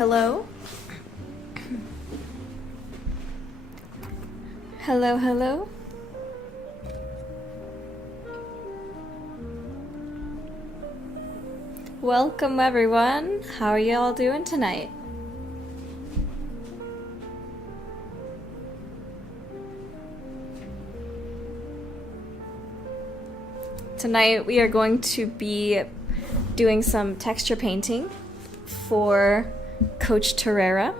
Hello? Hello, hello? Welcome everyone. How are you all doing tonight? Tonight we are going to be doing some texture painting for Coach Torrera.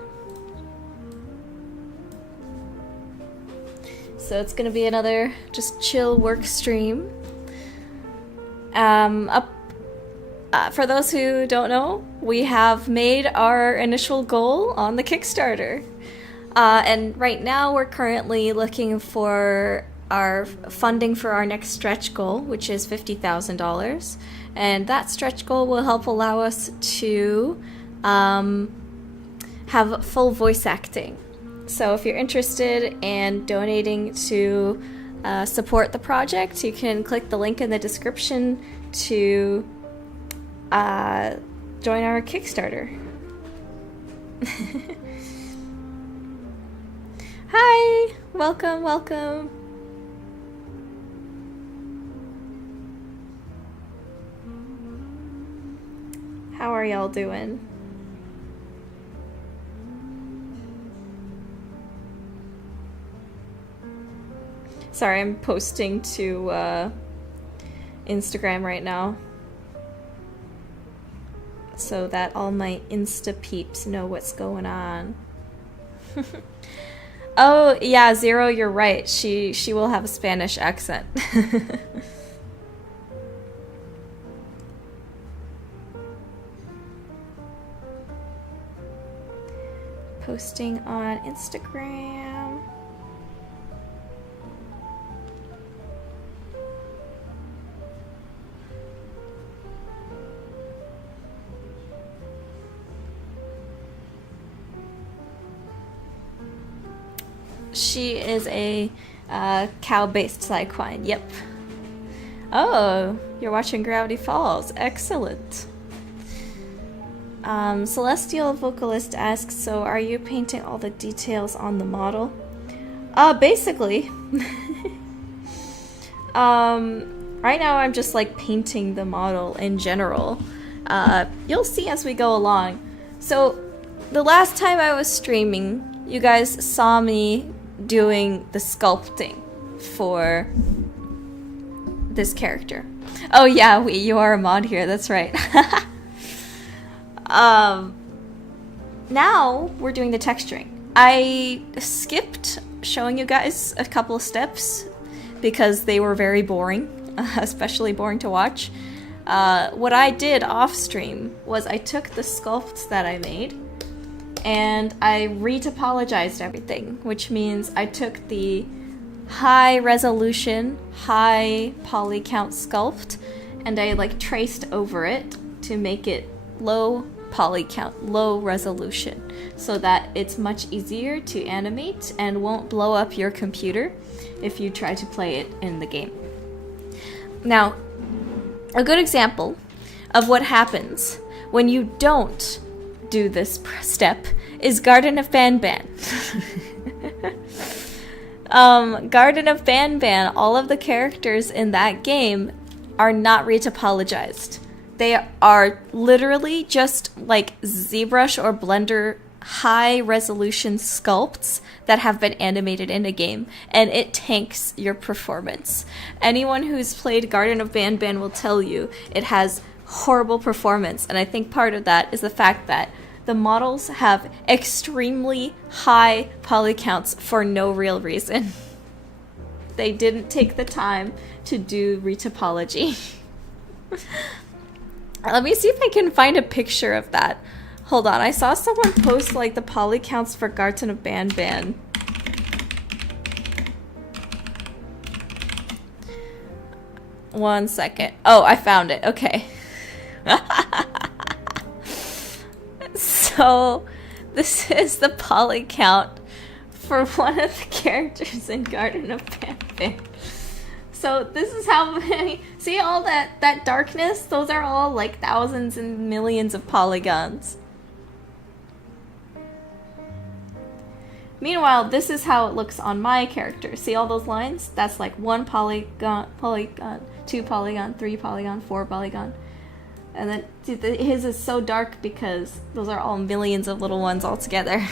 So it's gonna be another just chill work stream. For those who don't know, we have made our initial goal on the Kickstarter. And right now we're currently looking for our funding for our next stretch goal, which is $50,000. And that stretch goal will help allow us to have full voice acting. So if you're interested in donating to support the project, you can click the link in the description to join our Kickstarter. Hi! Welcome, welcome! How are y'all doing? Sorry, I'm posting to Instagram right now so that all my Insta peeps know what's going on. Oh, yeah, Zero, you're right. She will have a Spanish accent. Posting on Instagram. She is a cow-based Psyquine. Yep. Oh, you're watching Gravity Falls. Excellent. Celestial Vocalist asks, so are you painting all the details on the model? Basically. Right now I'm just like painting the model in general. You'll see as we go along. So, the last time I was streaming, you guys saw me doing the sculpting for this character. Oh yeah, you are a mod here, that's right. Now we're doing the texturing. I skipped showing you guys a couple of steps because they were very boring, especially boring to watch. What I did off stream was I took the sculpts that I made and I retopologized everything, which means I took the high resolution, high poly count sculpt and I like traced over it to make it low poly count, low resolution, so that it's much easier to animate and won't blow up your computer if you try to play it in the game. Now, a good example of what happens when you don't do this step is Garden of Banban. Garden of Banban, all of the characters in that game are not retopologized. They are literally just like ZBrush or Blender high resolution sculpts that have been animated in a game, and it tanks your performance. Anyone who's played Garden of Banban will tell you it has horrible performance, and I think part of that is the fact that the models have extremely high poly counts for no real reason. They didn't take the time to do retopology. Let me see if I can find a picture of that. Hold on, I saw someone post like the poly counts for Garden of Banban. One second. Oh, I found it. Okay. So, this is the poly count for one of the characters in Garden of Banban. So this is how many, see all that darkness? Those are all like thousands and millions of polygons. Meanwhile, this is how it looks on my character. See all those lines? That's like 1 polygon, 2 polygon, 3 polygon, 4 polygon. And then his is so dark because those are all millions of little ones all together.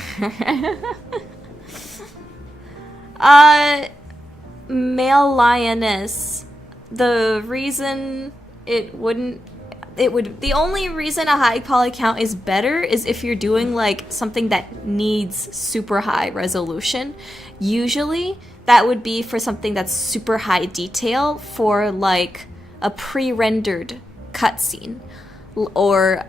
Male lioness. The reason the only reason a high poly count is better is if you're doing like something that needs super high resolution. Usually that would be for something that's super high detail, for like a pre-rendered cutscene, or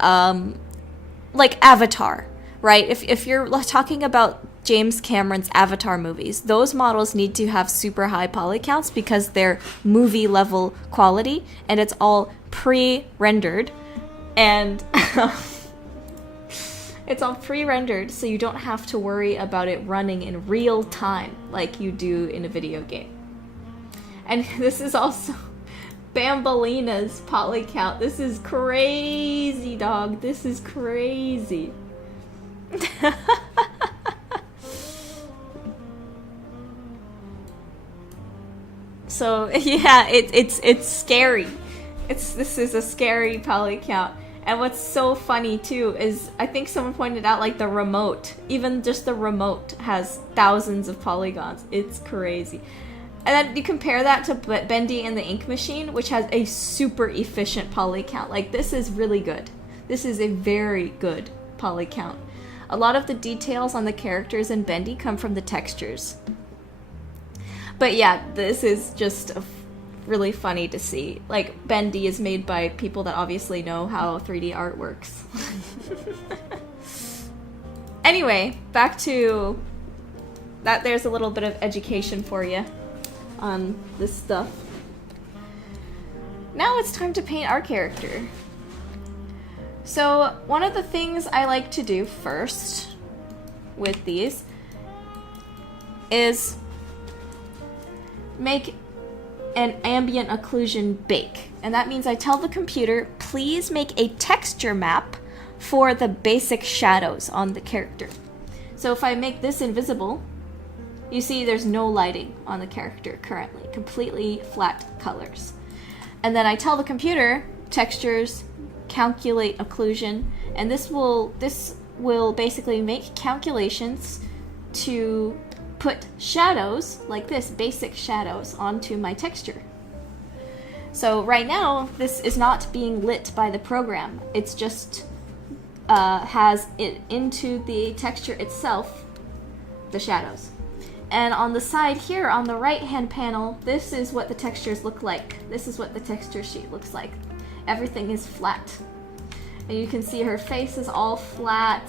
like Avatar, right? If you're talking about James Cameron's Avatar movies, those models need to have super high poly counts because they're movie level quality and it's all pre-rendered, and it's all pre-rendered, so you don't have to worry about it running in real time like you do in a video game. And this is also Bambolina's poly count. This is crazy, dog. This is crazy. So yeah, it's scary. This is a scary poly count. And what's so funny too is, I think someone pointed out, like, the remote, even just the remote has thousands of polygons. It's crazy. And then you compare that to Bendy and the Ink Machine, which has a super efficient poly count. Like, this is really good. This is a very good poly count. A lot of the details on the characters in Bendy come from the textures. But yeah, this is just really funny to see. Like, Bendy is made by people that obviously know how 3D art works. Anyway, back to that. There's a little bit of education for you on this stuff. Now it's time to paint our character. So one of the things I like to do first with these is make an ambient occlusion bake. And that means I tell the computer, please make a texture map for the basic shadows on the character. So if I make this invisible, you see there's no lighting on the character currently, completely flat colors. And then I tell the computer, textures, calculate occlusion, and this will basically make calculations to put shadows like this, basic shadows, onto my texture. So right now, this is not being lit by the program. It's just has it into the texture itself, the shadows. And on the side here, on the right-hand panel, this is what the textures look like. This is what the texture sheet looks like. Everything is flat. And you can see her face is all flat.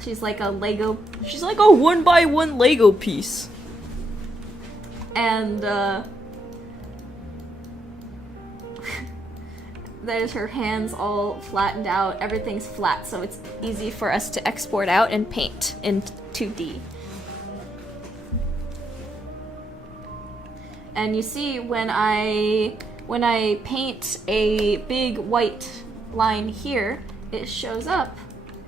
She's like a 1x1 Lego piece. And there's her hands all flattened out. Everything's flat, so it's easy for us to export out and paint in 2D. And you see when I paint a big white line here, it shows up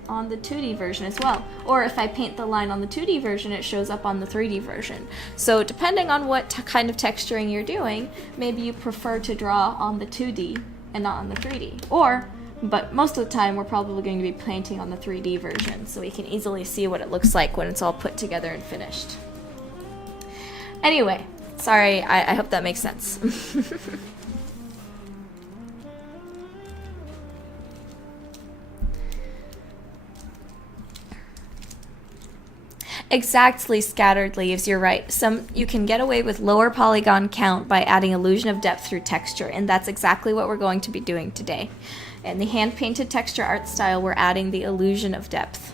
on the 2D version as well. Or if I paint the line on the 2D version, it shows up on the 3D version. So depending on what kind of texturing you're doing, maybe you prefer to draw on the 2D and not on the 3D. But most of the time we're probably going to be painting on the 3D version, so we can easily see what it looks like when it's all put together and finished. Anyway, sorry, I hope that makes sense. Exactly, Scattered Leaves, you're right. You can get away with lower polygon count by adding illusion of depth through texture, and that's exactly what we're going to be doing today. In the hand-painted texture art style, we're adding the illusion of depth.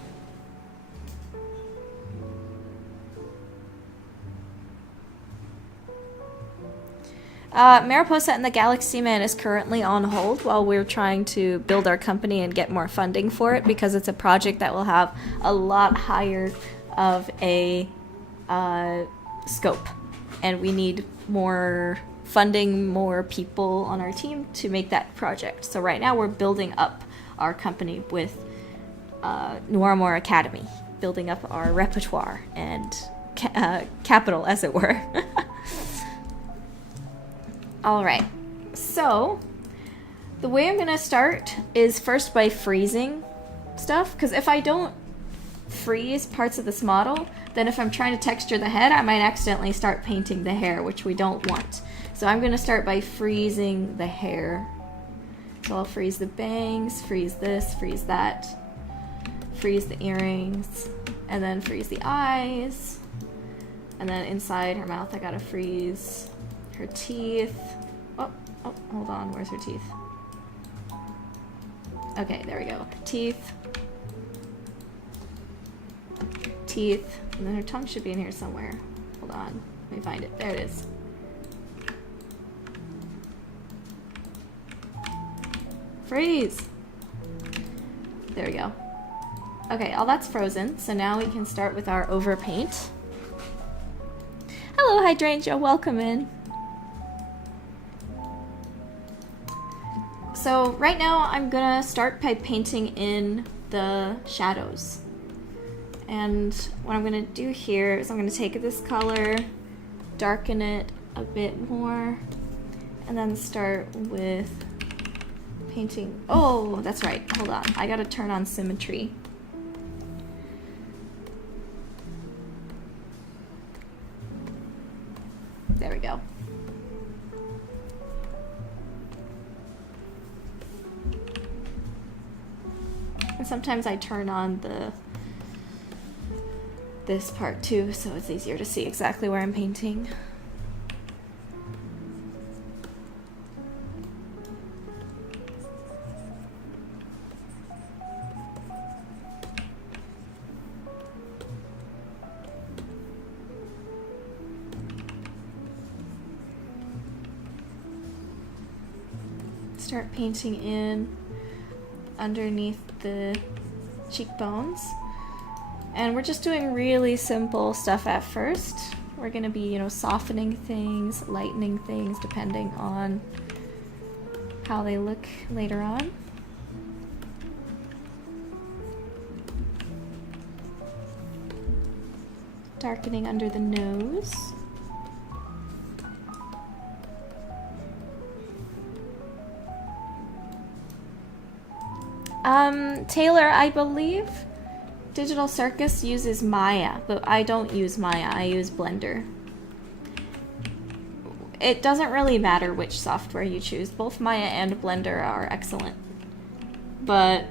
Mariposa and the Galaxy Man is currently on hold while we're trying to build our company and get more funding for it, because it's a project that will have a lot higher of a scope, and we need more funding, more people on our team to make that project. So right now we're building up our company with Noirmore Academy, building up our repertoire and capital, as it were. All right, so the way I'm gonna start is first by freezing stuff, because if I don't freeze parts of this model, then if I'm trying to texture the head, I might accidentally start painting the hair, which we don't want. So I'm gonna start by freezing the hair. So I'll freeze the bangs, freeze this, freeze that, freeze the earrings, and then freeze the eyes. And then inside her mouth, I gotta freeze her teeth. Oh, hold on, where's her teeth? Okay, there we go. Teeth. Teeth. And then her tongue should be in here somewhere. Hold on, let me find it. There it is. Freeze! There we go. Okay, all that's frozen, so now we can start with our overpaint. Hello, Hydrangea, welcome in. So right now I'm gonna start by painting in the shadows. And what I'm gonna do here is I'm gonna take this color, darken it a bit more, and then start with painting. Oh, that's right, hold on. I gotta turn on symmetry. There we go. And sometimes I turn on this part too, so it's easier to see exactly where I'm painting. Start painting in underneath the cheekbones. And we're just doing really simple stuff at first. We're gonna be, you know, softening things, lightening things, depending on how they look later on. Darkening under the nose. Taylor, I believe Digital Circus uses Maya, but I don't use Maya, I use Blender. It doesn't really matter which software you choose. Both Maya and Blender are excellent. But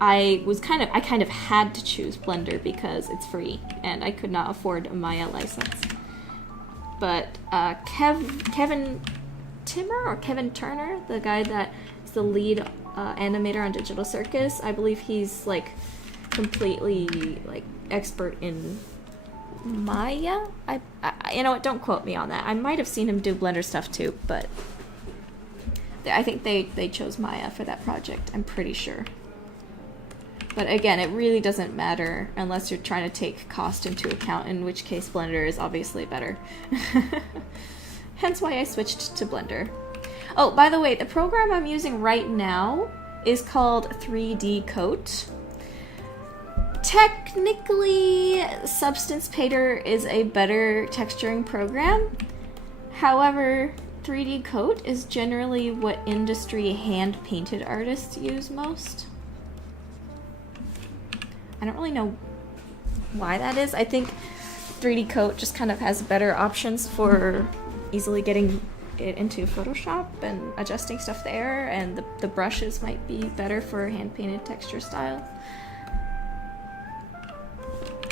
I kind of had to choose Blender because it's free and I could not afford a Maya license. But Kevin Timmer or Kevin Turner, the guy that is the lead animator on Digital Circus, I believe he's like completely like expert in Maya. I you know what, don't quote me on that. I might have seen him do Blender stuff too, but I think they chose Maya for that project, I'm pretty sure. But again, it really doesn't matter unless you're trying to take cost into account, in which case Blender is obviously better. Hence why I switched to Blender. Oh, by the way, the program I'm using right now is called 3D Coat. Technically, Substance Painter is a better texturing program. However, 3D Coat is generally what industry hand-painted artists use most. I don't really know why that is. I think 3D Coat just kind of has better options for easily getting it into Photoshop and adjusting stuff there, and the brushes might be better for hand-painted texture styles.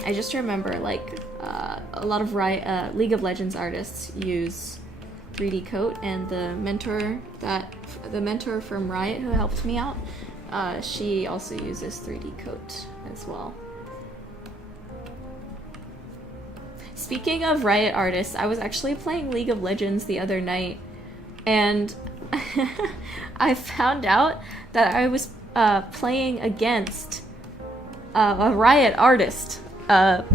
I just remember like a lot of League of Legends artists use 3D Coat, and the mentor from Riot who helped me out, she also uses 3D Coat as well. Speaking of Riot artists, I was actually playing League of Legends the other night, and I found out that I was playing against a Riot artist.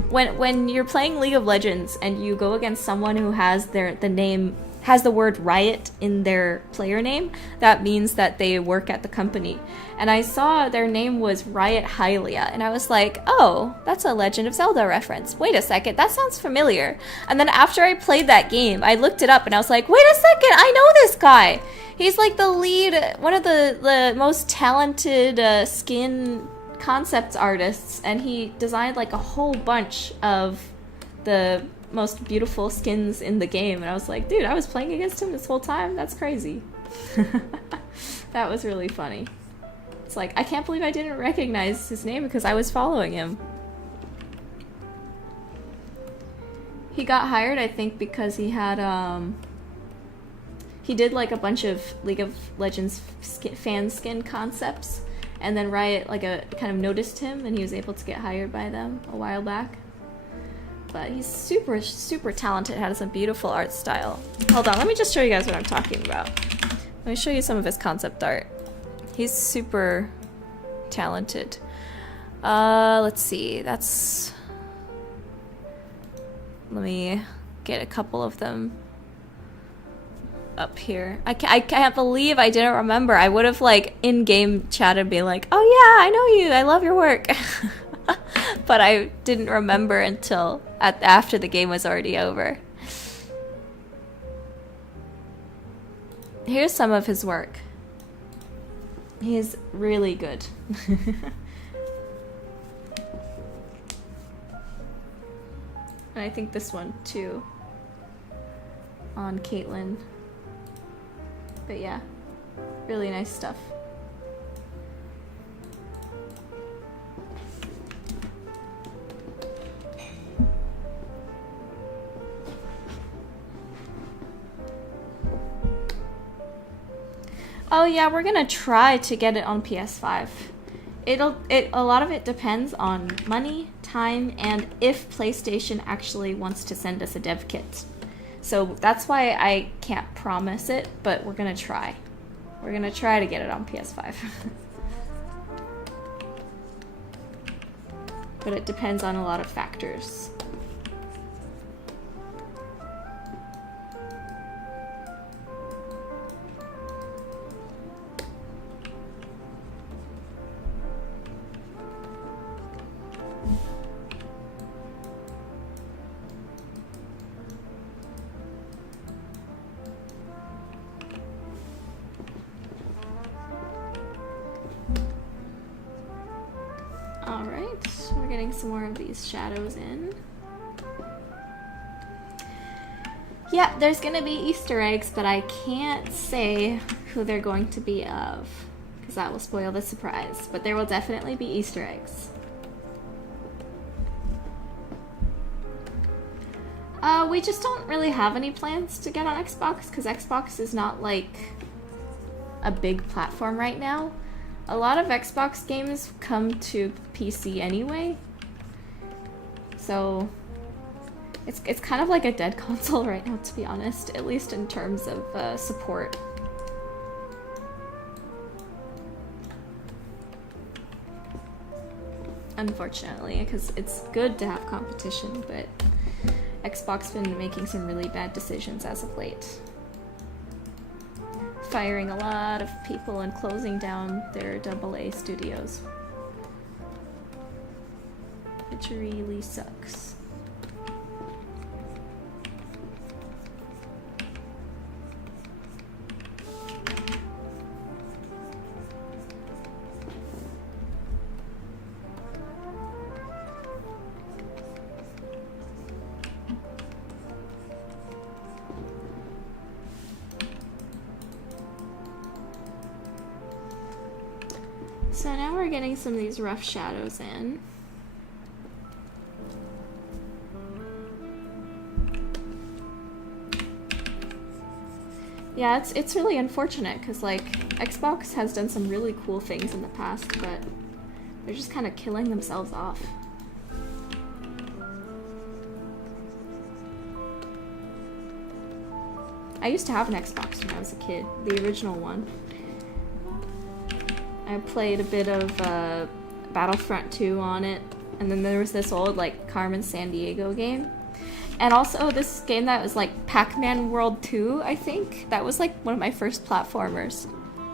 When you're playing League of Legends and you go against someone who has the name has the word Riot in their player name, that means that they work at the company. And I saw their name was Riot Hylia, and I was like, oh, that's a Legend of Zelda reference. Wait a second, that sounds familiar. And then after I played that game, I looked it up and I was like, wait a second, I know this guy. He's like the lead, one of the most talented skin concept artists, and he designed like a whole bunch of the most beautiful skins in the game. And I was like, dude, I was playing against him this whole time? That's crazy. That was really funny. It's like, I can't believe I didn't recognize his name because I was following him. He got hired, I think, because he had, he did like a bunch of League of Legends fan skin concepts, and then Riot kind of noticed him, and he was able to get hired by them a while back. But he's super, super talented, has a beautiful art style. Hold on, let me just show you guys what I'm talking about. Let me show you some of his concept art. He's super talented. Let's see, let me get a couple of them up here. I can't believe I didn't remember. I would have like in-game chatted and be like, oh yeah, I know you, I love your work. But I didn't remember until after the game was already over. Here's some of his work. He's really good. And I think this one too, on Caitlyn. But yeah, really nice stuff. Oh yeah, we're gonna try to get it on PS5. A lot of it depends on money, time, and if PlayStation actually wants to send us a dev kit. So that's why I can't promise it, but we're gonna try. We're gonna try to get it on PS5. But it depends on a lot of factors. Some more of these shadows in. Yeah, there's gonna be Easter eggs, but I can't say who they're going to be of, because that will spoil the surprise. But there will definitely be Easter eggs. We just don't really have any plans to get on Xbox, because Xbox is not like a big platform right now. A lot of Xbox games come to PC anyway. So it's kind of like a dead console right now, to be honest, at least in terms of support. Unfortunately, because it's good to have competition, but Xbox been making some really bad decisions as of late. Firing a lot of people and closing down their AA studios. Which really sucks. So now we're getting some of these rough shadows in. Yeah, it's really unfortunate because like Xbox has done some really cool things in the past, but they're just kind of killing themselves off. I used to have an Xbox when I was a kid, the original one. I played a bit of Battlefront 2 on it, and then there was this old like Carmen Sandiego game. And also this game that was like Pac-Man World 2, I think. That was like one of my first platformers.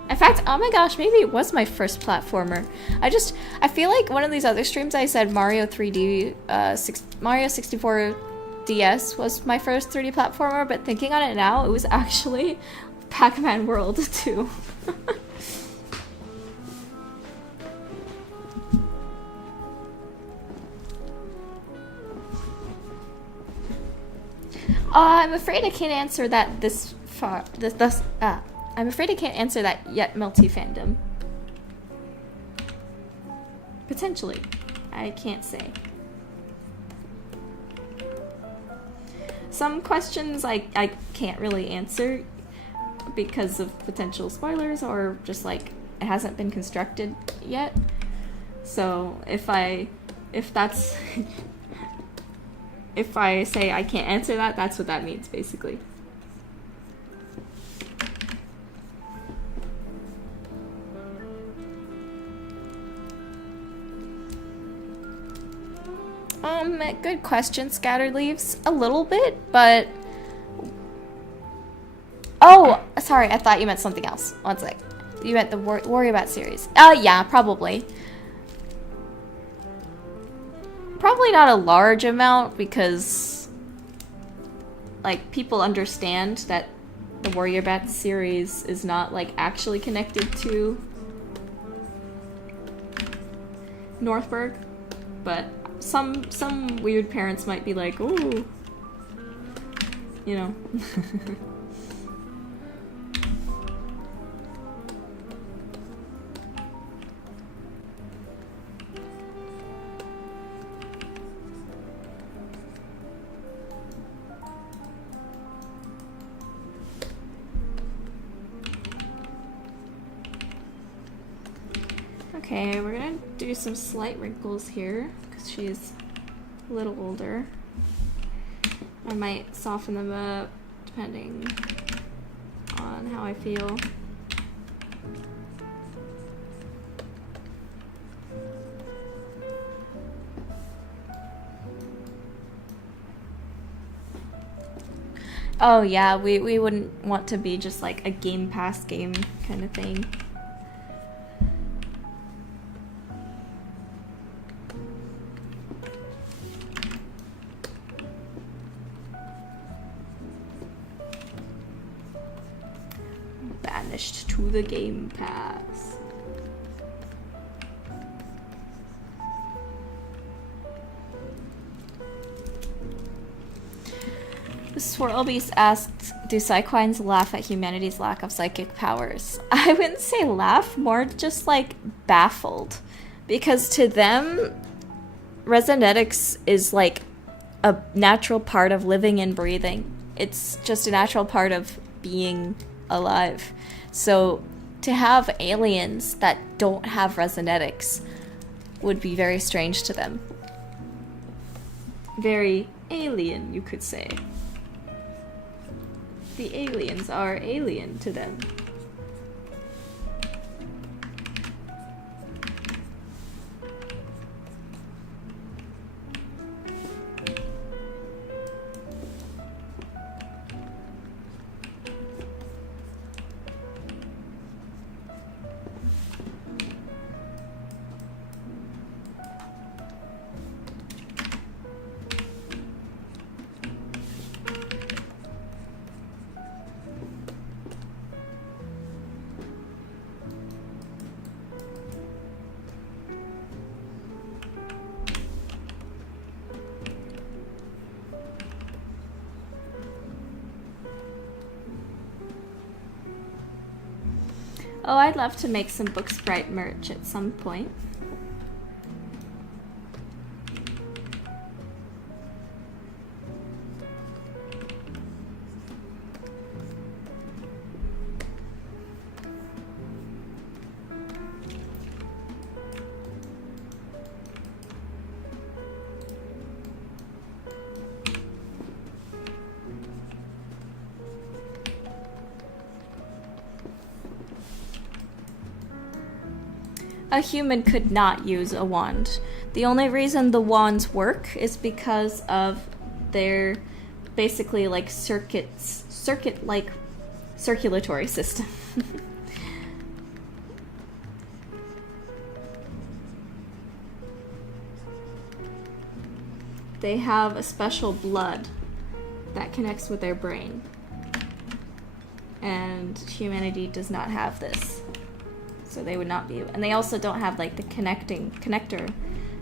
In fact, oh my gosh, maybe it was my first platformer. I feel like one of these other streams I said Mario 3D, Mario 64 DS was my first 3D platformer, but thinking on it now, it was actually Pac-Man World 2. I'm afraid I can't answer that this far. I'm afraid I can't answer that yet, Melty Fandom. Potentially. I can't say. Some questions I can't really answer because of potential spoilers or just like it hasn't been constructed yet. So if that's if I say I can't answer that, that's what that means basically. Good question, Scattered Leaves. A little bit, but... Oh, sorry, I thought you meant something else. One sec. You meant the Worry About series. Yeah, probably. Probably not a large amount, because... like, people understand that the Worry About series is not, like, actually connected to Northburg, but... Some weird parents might be like, ooh, you know. Okay, we're gonna do some slight wrinkles here. She's a little older. I might soften them up depending on how I feel. Oh yeah, we wouldn't want to be just like a Game Pass game kind of thing. To the Game Pass. Swirlbeast asked, do Psyquines laugh at humanity's lack of psychic powers? I wouldn't say laugh, more just like baffled. Because to them, resonetics is like a natural part of living and breathing. It's just a natural part of being alive. So to have aliens that don't have resonetics would be very strange to them. Very alien, you could say. The aliens are alien to them. Oh, I'd love to make some Book Sprite merch at some point. A human could not use a wand. The only reason the wands work is because of They're basically like circuit-like circulatory system. They have a special blood that connects with their brain. And humanity does not have this. So they would not be, and they also don't have like the connector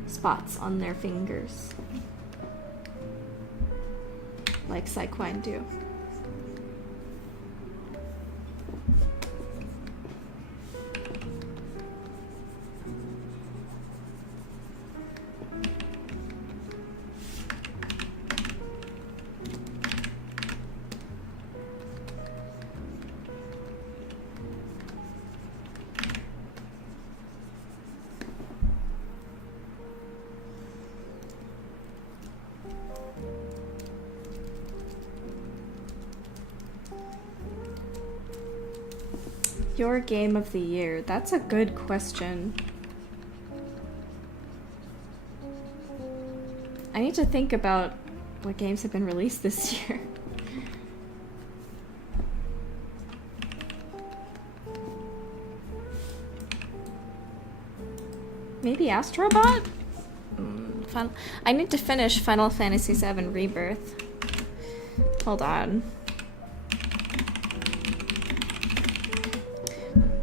spots on their fingers. Like Psyquine do. Your game of the year? That's a good question. I need to think about what games have been released this year. Maybe Astrobot? I need to finish Final Fantasy VII Rebirth. Hold on.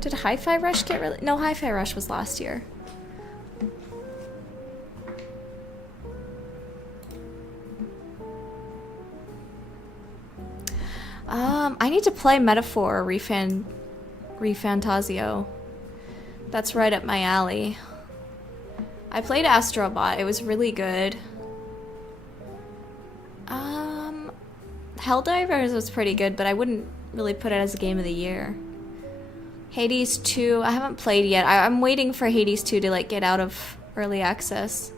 Did Hi-Fi Rush get released? No, Hi-Fi Rush was last year. I need to play Metaphor Refantasio. That's right up my alley. I played Astrobot. It was really good. Helldivers was pretty good, but I wouldn't really put it as a game of the year. Hades 2, I haven't played yet. I'm waiting for Hades 2 to like get out of early access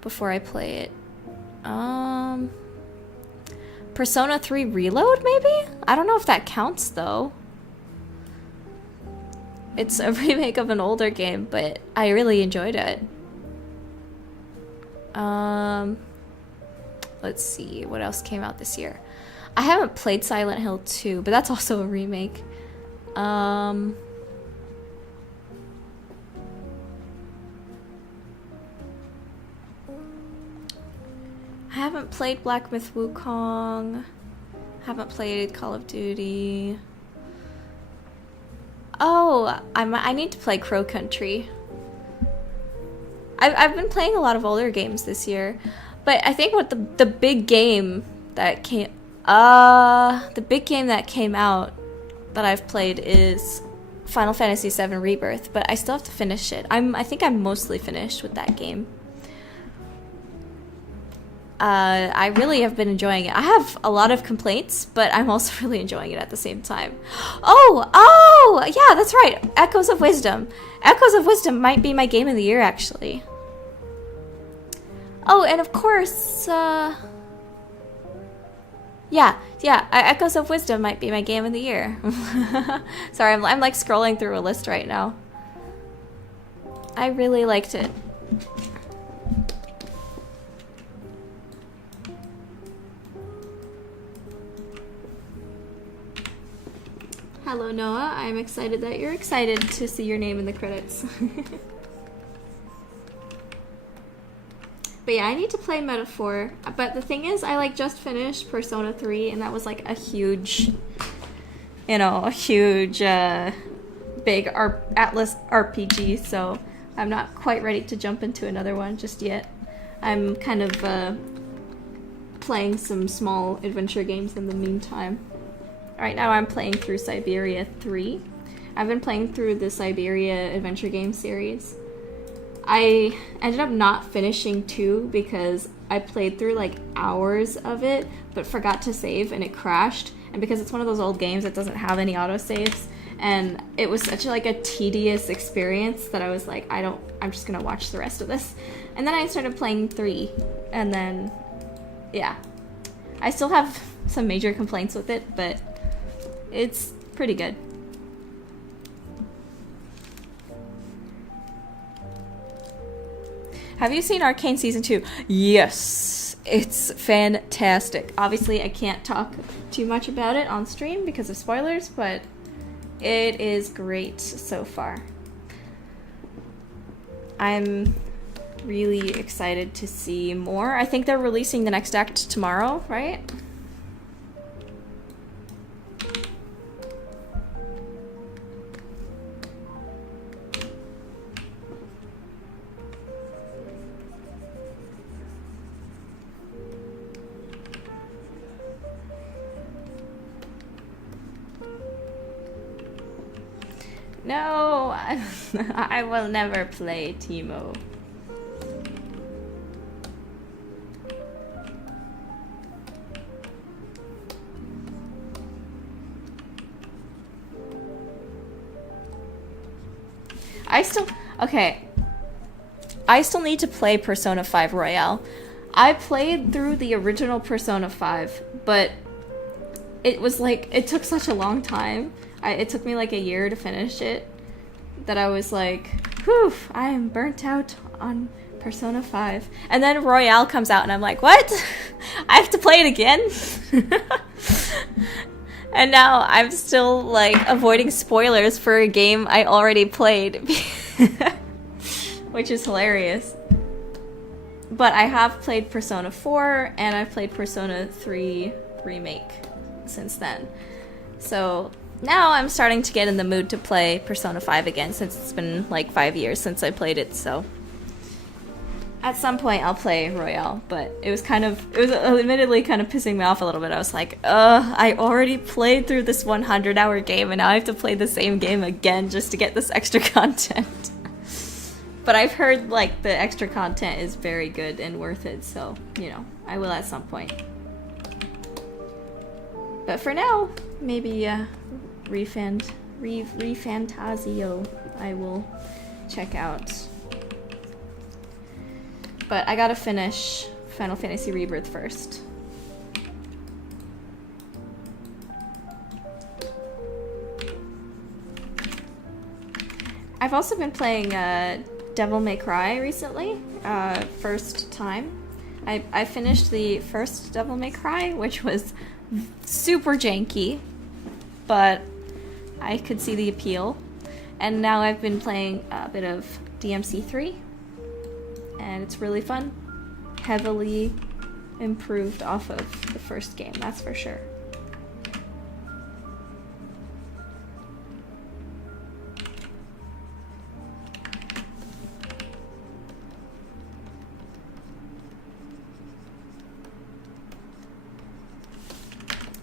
before I play it. Persona 3 Reload, maybe? I don't know if that counts though. It's a remake of an older game, but I really enjoyed it. Let's see, what else came out this year? I haven't played Silent Hill 2, but that's also a remake. I haven't played Black Myth Wukong. Haven't played Call of Duty. Oh, I need to play Crow Country. I've been playing a lot of older games this year, but I think what the big game that came out that I've played is Final Fantasy VII Rebirth, but I still have to finish it. I think I'm mostly finished with that game. I really have been enjoying it. I have a lot of complaints, but I'm also really enjoying it at the same time. Oh, yeah, that's right. Echoes of Wisdom. Echoes of Wisdom might be my game of the year, actually. Oh, and of course, yeah, Echoes of Wisdom might be my game of the year. Sorry, I'm like scrolling through a list right now. I really liked it. Hello, Noah. I'm excited that you're excited to see your name in the credits. But yeah, I need to play Metaphor. But the thing is, I like just finished Persona 3, and that was like a huge, big Atlas RPG, so I'm not quite ready to jump into another one just yet. I'm kind of playing some small adventure games in the meantime. Right now I'm playing through Siberia 3. I've been playing through the Siberia adventure game series. I ended up not finishing 2 because I played through like hours of it, but forgot to save and it crashed. And because it's one of those old games that doesn't have any autosaves, and it was such like a tedious experience that I was like, I'm just gonna watch the rest of this. And then I started playing 3, and then, yeah. I still have some major complaints with it, but it's pretty good. Have you seen Arcane Season 2? Yes, it's fantastic. Obviously, I can't talk too much about it on stream because of spoilers, but it is great so far. I'm really excited to see more. I think they're releasing the next act tomorrow, right? No, I will never play Teemo. Okay. I still need to play Persona 5 Royale. I played through the original Persona 5, but it was like, it took such a long time. It took me like a year to finish it that I was like, whew, I am burnt out on Persona 5. And then Royale comes out and I'm like, what? I have to play it again? And now I'm still like avoiding spoilers for a game I already played. Which is hilarious. But I have played Persona 4 and I've played Persona 3 Remake since then. So now I'm starting to get in the mood to play Persona 5 again since it's been like 5 years since I played it, so at some point I'll play Royale, but it was admittedly kind of pissing me off a little bit. I was like, I already played through this 100-hour game and now I have to play the same game again just to get this extra content. But I've heard like the extra content is very good and worth it, so, you know, I will at some point. But for now, maybe Refantasio I will check out. But I gotta finish Final Fantasy Rebirth first. I've also been playing Devil May Cry recently, first time. I finished the first Devil May Cry, which was super janky, but I could see the appeal. And now I've been playing a bit of DMC3, and it's really fun. Heavily improved off of the first game, that's for sure.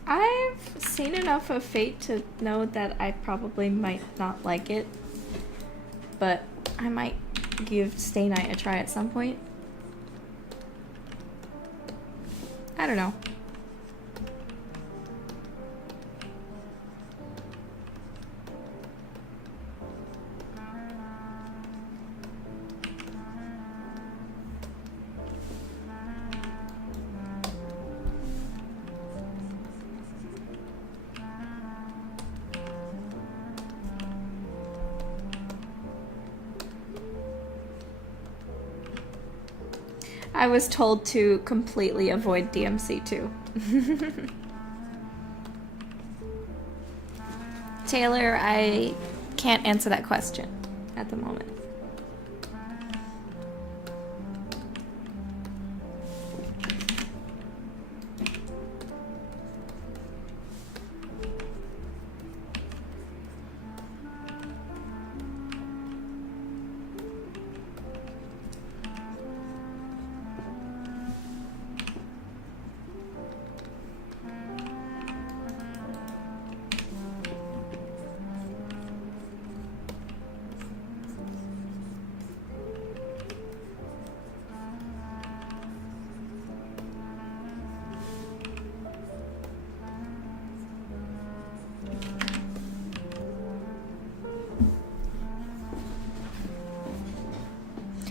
I've seen enough of Fate to know that I probably might not like it, but I might give Stay Night a try at some point. I don't know. I was told to completely avoid DMC too. Taylor, I can't answer that question at the moment.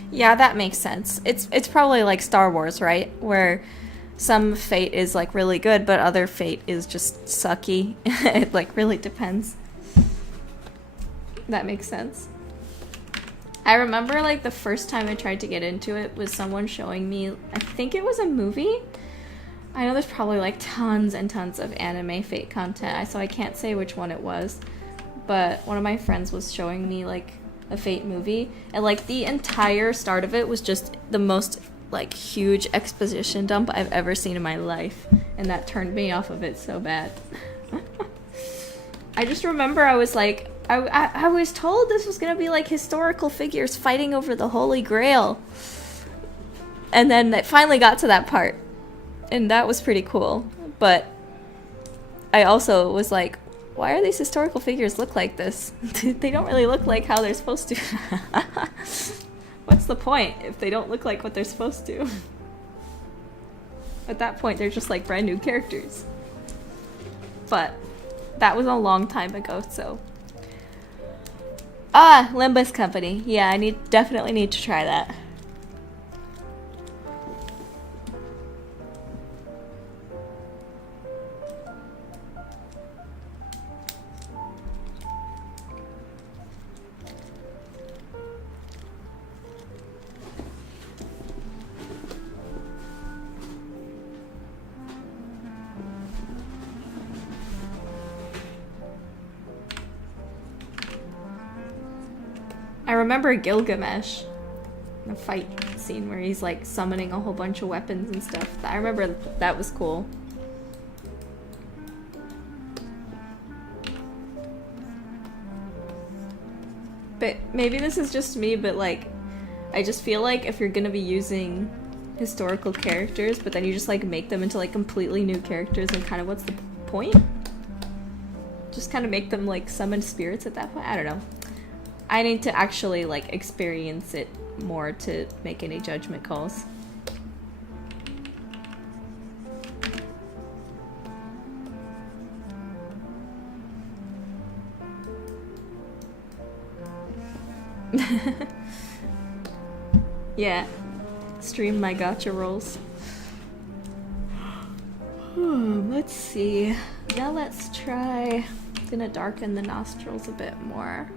Yeah, that makes sense. It's probably like Star Wars, right? Where some Fate is like really good, but other Fate is just sucky. It like really depends. That makes sense. I remember like the first time I tried to get into it was someone showing me, I think it was a movie. I know there's probably like tons and tons of anime Fate content, so I can't say which one it was. But one of my friends was showing me like a Fate movie, and like the entire start of it was just the most like huge exposition dump I've ever seen in my life, and that turned me off of it so bad. I just remember I was like, I was told this was gonna be like historical figures fighting over the Holy Grail, and then it finally got to that part, and that was pretty cool. But I also was like, why are these historical figures look like this? They don't really look like how they're supposed to. What's the point if they don't look like what they're supposed to? At that point, they're just like brand new characters. But that was a long time ago, so. Ah, Limbus Company. Yeah, I definitely need to try that. I remember Gilgamesh, the fight scene where he's like summoning a whole bunch of weapons and stuff. I remember that was cool. But maybe this is just me, but like, I just feel like if you're gonna be using historical characters, but then you just like make them into like completely new characters, and kind of what's the point? Just kind of make them like summon spirits at that point? I don't know. I need to actually like experience it more to make any judgment calls. Yeah, stream my gacha rolls. Let's see. Now let's try. I'm gonna darken the nostrils a bit more.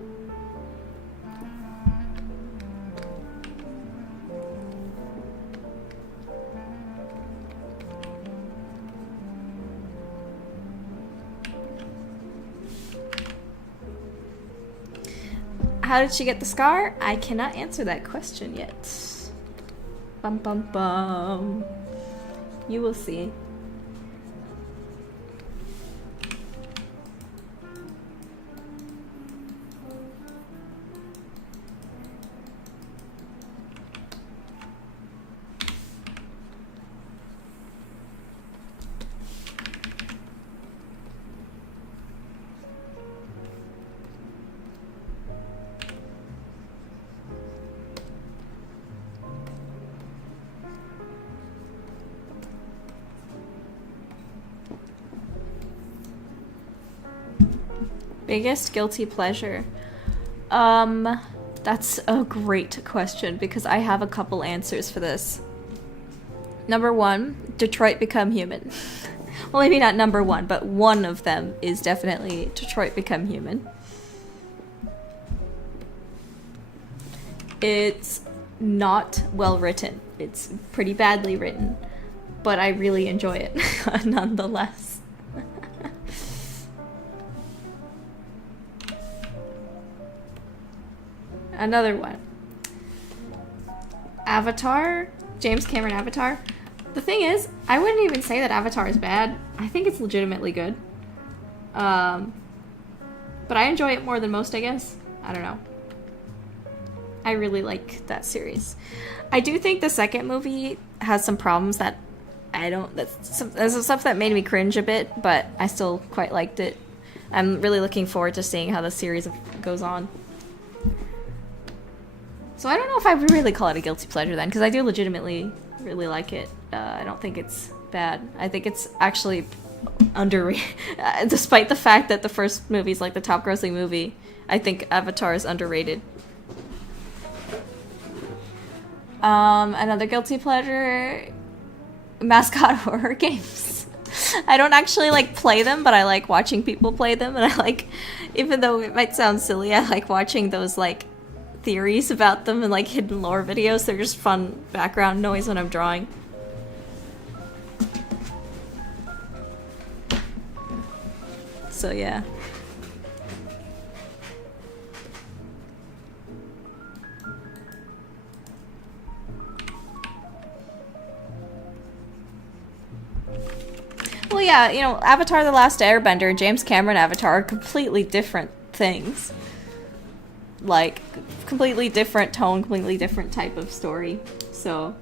How did she get the scar? I cannot answer that question yet. Bum bum bum. You will see. Biggest guilty pleasure? That's a great question because I have a couple answers for this. Number one, Detroit Become Human. Well, maybe not number one, but one of them is definitely Detroit Become Human. It's not well written. It's pretty badly written, but I really enjoy it nonetheless. Another one. Avatar, James Cameron Avatar. The thing is, I wouldn't even say that Avatar is bad. I think it's legitimately good. But I enjoy it more than most, I guess. I don't know. I really like that series. I do think the second movie has some problems that there's stuff that made me cringe a bit, but I still quite liked it. I'm really looking forward to seeing how the series goes on. So I don't know if I would really call it a guilty pleasure then, because I do legitimately really like it. I don't think it's bad. I think it's actually underrated. Despite the fact that the first movie is like the top grossing movie, I think Avatar is underrated. Another guilty pleasure, mascot horror games. I don't actually like play them, but I like watching people play them, and I like, even though it might sound silly, I like watching those like theories about them and like hidden lore videos. They're just fun background noise when I'm drawing. So yeah. Well, yeah, you know, Avatar: The Last Airbender and James Cameron Avatar are completely different things. Like, completely different tone, completely different type of story. So,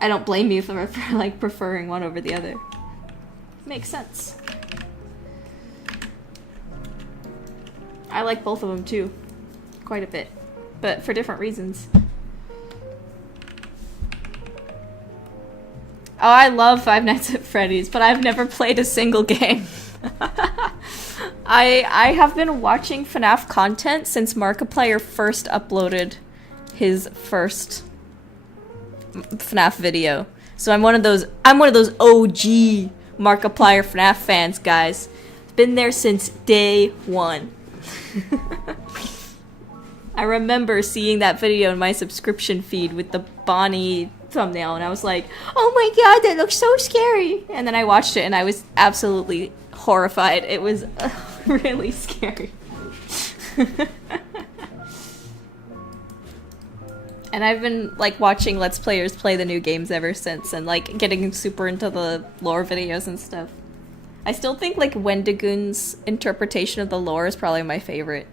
I don't blame you for like, preferring one over the other. Makes sense. I like both of them, too. Quite a bit. But for different reasons. Oh, I love Five Nights at Freddy's, but I've never played a single game. I have been watching FNAF content since Markiplier first uploaded his first FNAF video. So I'm one of those OG Markiplier FNAF fans, guys. Been there since day one. I remember seeing that video in my subscription feed with the Bonnie thumbnail, and I was like, oh my god, that looks so scary. And then I watched it and I was absolutely horrified. It was really scary. And I've been like watching Let's Players play the new games ever since, and like getting super into the lore videos and stuff. I still think like Wendigoon's interpretation of the lore is probably my favorite.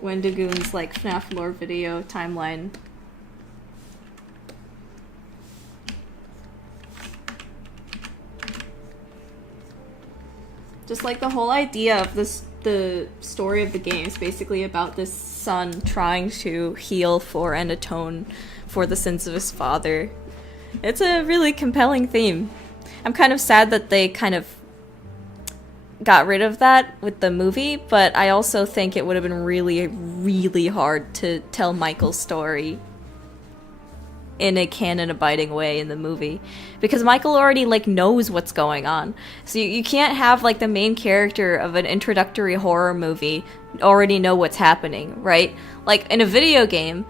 Wendigoon's like FNAF lore video timeline. Just like the whole idea of the story of the game is basically about this son trying to heal for and atone for the sins of his father. It's a really compelling theme. I'm kind of sad that they kind of got rid of that with the movie, but I also think it would have been really, really hard to tell Michael's story in a canon-abiding way in the movie, because Michael already like knows what's going on. So you can't have like the main character of an introductory horror movie already know what's happening, right? Like in a video game,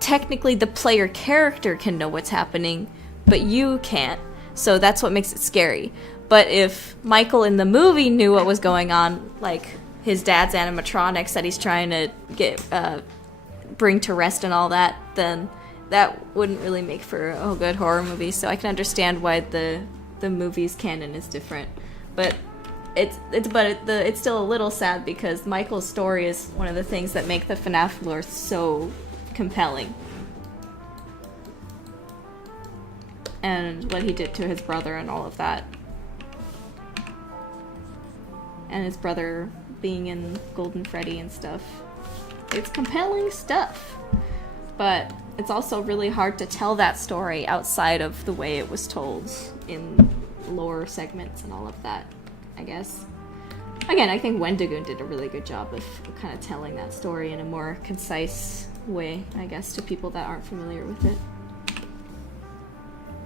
technically the player character can know what's happening, but you can't. So that's what makes it scary. But if Michael in the movie knew what was going on, like his dad's animatronics that he's trying to get bring to rest and all that, then that wouldn't really make for a good horror movie. So I can understand why the movie's canon is different. But it's still a little sad because Michael's story is one of the things that make the FNAF lore so compelling. And what he did to his brother and all of that. And his brother being in Golden Freddy and stuff. It's compelling stuff. But it's also really hard to tell that story outside of the way it was told in lore segments and all of that, I guess. Again, I think Wendigoon did a really good job of kind of telling that story in a more concise way, I guess, to people that aren't familiar with it.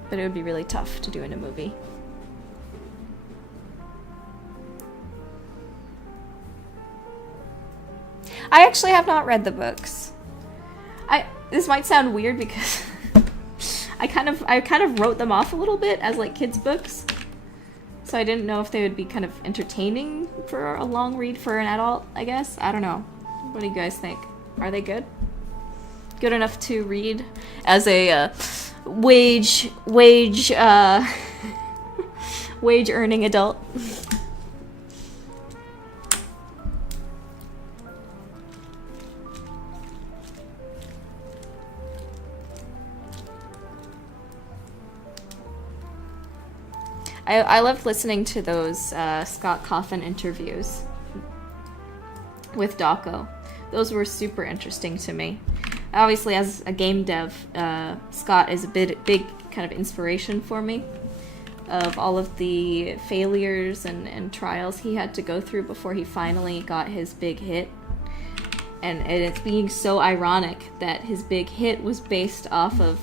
But it would be really tough to do in a movie. I actually have not read the books. This might sound weird because I kind of wrote them off a little bit as like kids' books. So I didn't know if they would be kind of entertaining for a long read for an adult, I guess. I don't know. What do you guys think? Are they good? Good enough to read as a wage earning adult? I loved listening to those Scott Cawthon interviews with Dawko. Those were super interesting to me. Obviously, as a game dev, Scott is a big kind of inspiration for me of all of the failures and trials he had to go through before he finally got his big hit. And it's being so ironic that his big hit was based off of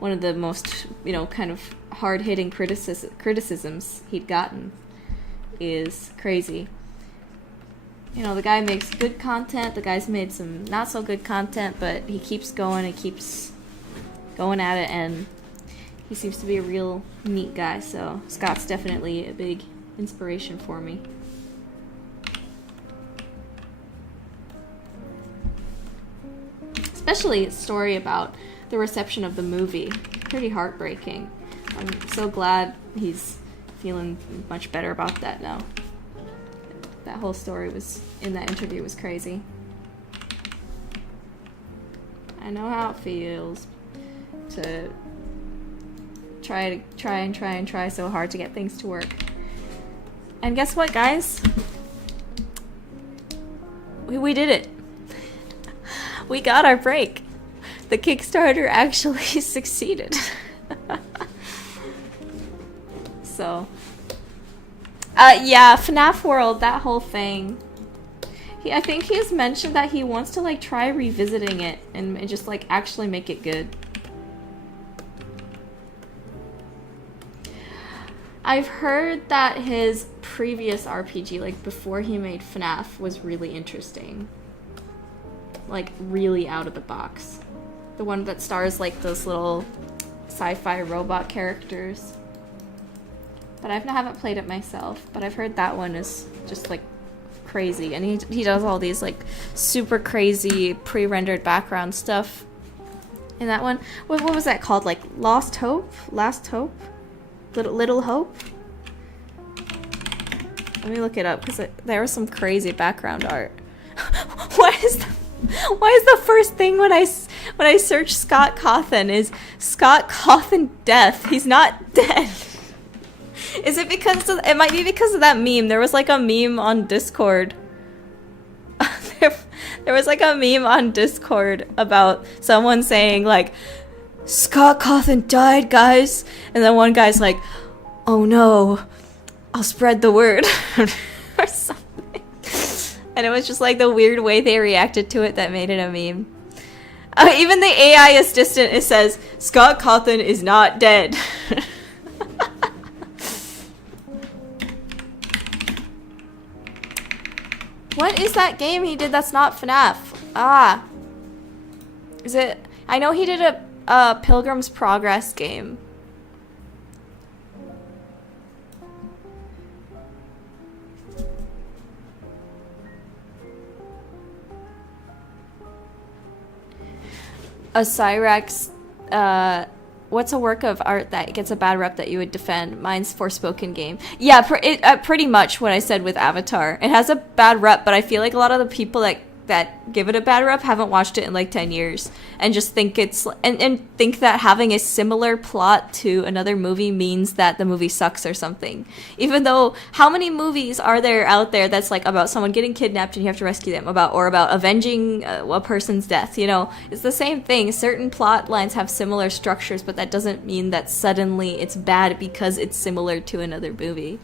one of the most, kind of hard-hitting criticisms he'd gotten. Is crazy. you know, the guy makes good content, the guy's made some not so good content, but he keeps going and keeps going at it, and he seems to be a real neat guy, so Scott's definitely a big inspiration for me. Especially a story about the reception of the movie. Pretty heartbreaking. I'm so glad he's feeling much better about that now. That whole story was in that interview was crazy. I know how it feels to try so hard to get things to work. And guess what, guys? We did it. We got our break. The Kickstarter actually succeeded. So, yeah, FNAF World, that whole thing. I think he has mentioned that he wants to like try revisiting it and just like actually make it good. I've heard that his previous RPG, like before he made FNAF, was really interesting. Like really out of the box. The one that stars like those little sci-fi robot characters. But I haven't played it myself, but I've heard that one is just like crazy, and he does all these like super crazy pre-rendered background stuff in that one. What was that called? Like Last Hope? Little Hope? Let me look it up because there was some crazy background art. Why is the first thing when I search Scott Cawthon is Scott Cawthon death? He's not dead. Is it because of, it might be because of that meme. There was like a meme on Discord. there was like a meme on Discord about someone saying like, Scott Cawthon died, guys. And then one guy's like, oh no, I'll spread the word. Or something. And it was just like the weird way they reacted to it that made it a meme. Even the AI assistant, it says, Scott Cawthon is not dead. What is that game he did that's not FNAF? Ah. Is it... I know he did a Pilgrim's Progress game. A Cyrex... what's a work of art that gets a bad rep that you would defend? Mine's Forspoken game. Yeah, pretty much what I said with Avatar. It has a bad rep, but I feel like a lot of the people that give it a bad rep haven't watched it in like 10 years and just think it's and think that having a similar plot to another movie means that the movie sucks or something. Even though, how many movies are there out there that's like about someone getting kidnapped and you have to rescue them, or about avenging a person's death, you know? It's the same thing. Certain plot lines have similar structures, but that doesn't mean that suddenly it's bad because it's similar to another movie.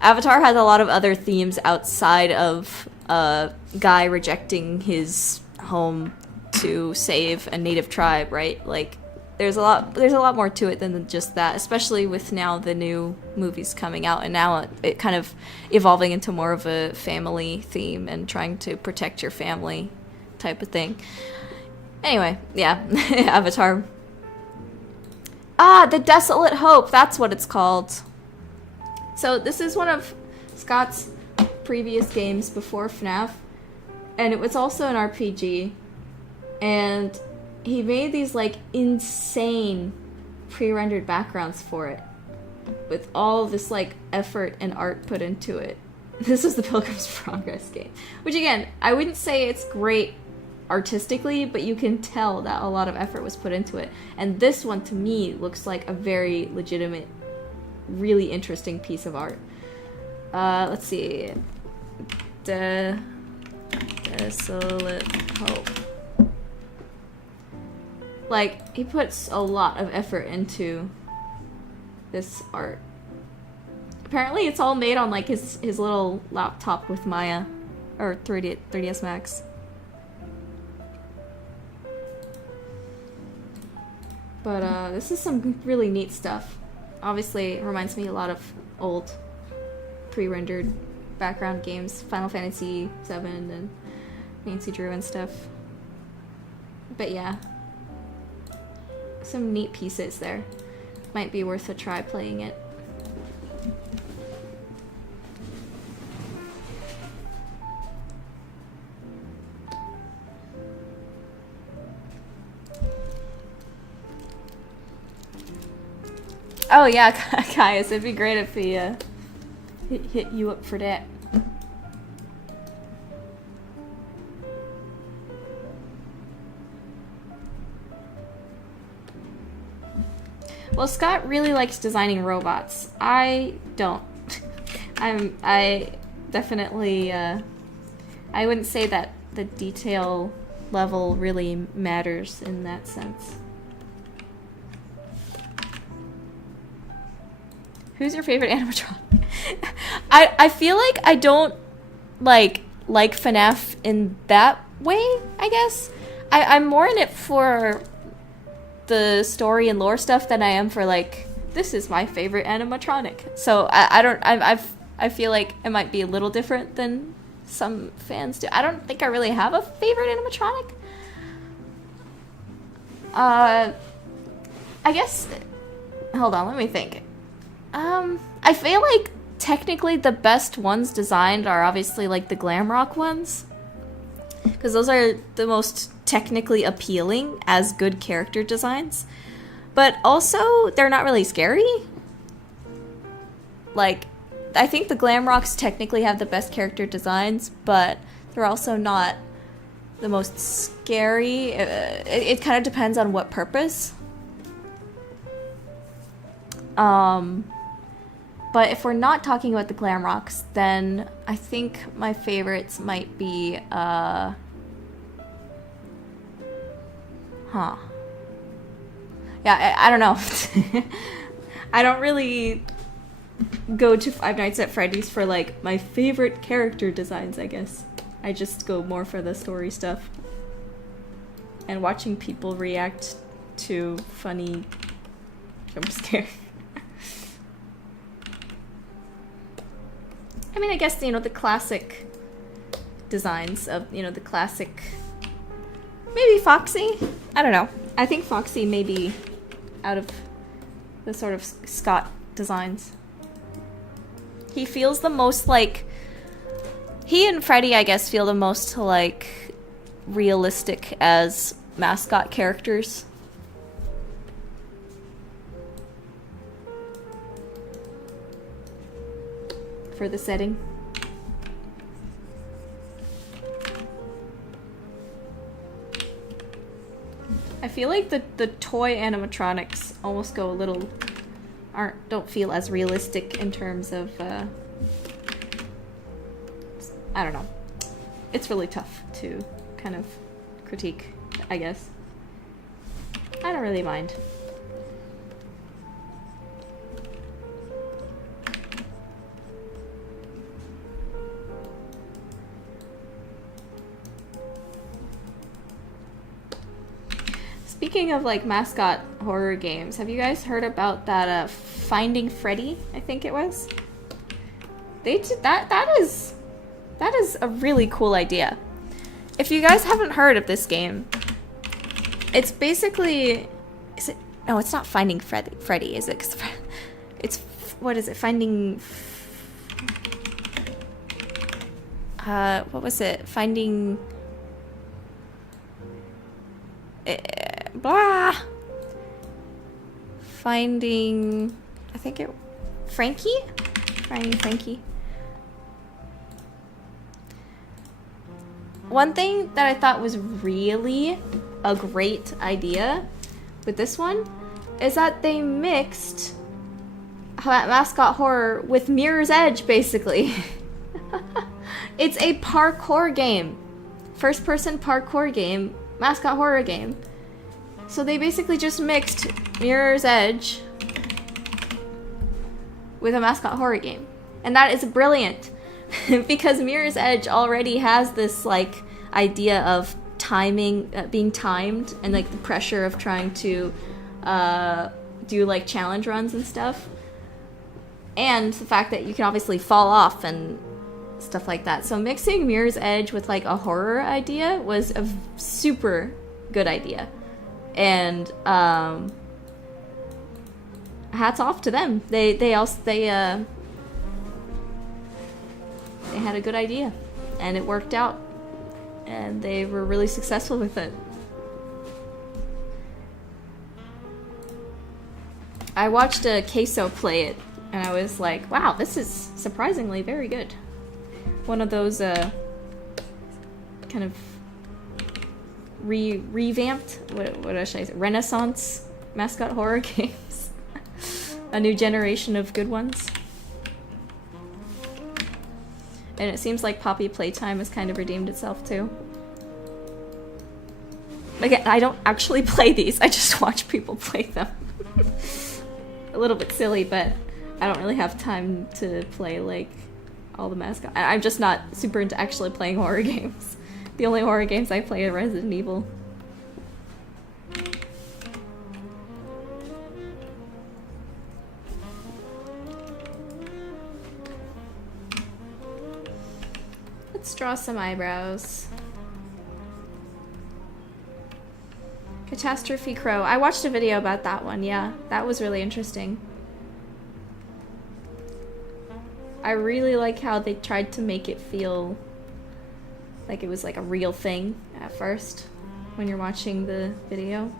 Avatar has a lot of other themes outside of a guy rejecting his home to save a native tribe, right? Like, there's a lot more to it than just that, especially with now the new movies coming out, and now it kind of evolving into more of a family theme and trying to protect your family type of thing. Anyway, yeah, Avatar. Ah, The Desolate Hope, that's what it's called. So this is one of Scott's previous games before FNAF, and it was also an RPG, and he made these like insane pre-rendered backgrounds for it with all this like effort and art put into it. This is the Pilgrim's Progress game, which again, I wouldn't say it's great artistically, but you can tell that a lot of effort was put into it, and this one to me looks like a very legitimate, really interesting piece of art. Let's see. Desolate Hope. Like, he puts a lot of effort into this art. Apparently it's all made on like his little laptop with Maya, or 3DS Max. But this is some really neat stuff. Obviously it reminds me a lot of old pre-rendered background games, Final Fantasy VII and Nancy Drew and stuff. But yeah, some neat pieces there. Might be worth a try playing it. Oh yeah, Caius, it'd be great if he hit you up for that. Well, Scott really likes designing robots. I don't. I definitely, I wouldn't say that the detail level really matters in that sense. Who's your favorite animatronic? I feel like I don't like FNAF in that way, I guess. I'm more in it for the story and lore stuff than I am for like, this is my favorite animatronic. So I feel like it might be a little different than some fans do. I don't think I really have a favorite animatronic. I guess, hold on, let me think. I feel like technically the best ones designed are obviously like the glam rock ones, because those are the most technically appealing as good character designs, but also they're not really scary. Like, I think the glam rocks technically have the best character designs, but they're also not the most scary. It kind of depends on what purpose. But if we're not talking about the glam rocks, then I think my favorites might be, Yeah, I don't know. I don't really go to Five Nights at Freddy's for, like, my favorite character designs, I guess. I just go more for the story stuff. And watching people react to funny jump scares. I mean, I guess, you know, the classic designs of, you know, the classic... Maybe Foxy? I don't know. I think Foxy may be out of the sort of Scott designs. He feels the most like... He and Freddy, I guess, feel the most, like, realistic as mascot characters. For the setting. I feel like the toy animatronics almost go a little... don't feel as realistic in terms of, I don't know. It's really tough to kind of critique, I guess. I don't really mind. Speaking of, like, mascot horror games, have you guys heard about that, Finding Freddy, I think it was? They did that is a really cool idea. If you guys haven't heard of this game, it's basically... Is it... No, it's not Finding Freddy, is it? 'Cause it's... What is it? Finding... what was it? Finding... Blah. Finding... I think it... Frankie? Finding Frankie. One thing that I thought was really a great idea with this one is that they mixed mascot horror with Mirror's Edge, basically. It's a parkour game. First-person parkour game. Mascot horror game. So they basically just mixed Mirror's Edge with a mascot horror game. And that is brilliant. Because Mirror's Edge already has this, like, idea of timing, being timed, and, like, the pressure of trying to do, like, challenge runs and stuff. And the fact that you can obviously fall off and stuff like that. So mixing Mirror's Edge with like a horror idea was a super good idea. And hats off to them. They had a good idea and it worked out. And they were really successful with it. I watched a Queso play it, and I was like, wow, this is surprisingly very good. One of those kind of revamped, what should I say, Renaissance mascot horror games. A new generation of good ones. And it seems like Poppy Playtime has kind of redeemed itself too. Again, I don't actually play these, I just watch people play them. A little bit silly, but I don't really have time to play like all the mascots. I'm just not super into actually playing horror games. The only horror games I play are Resident Evil. Let's draw some eyebrows. Catastrophe Crow. I watched a video about that one, yeah. That was really interesting. I really like how they tried to make it feel like it was like a real thing at first when you're watching the video.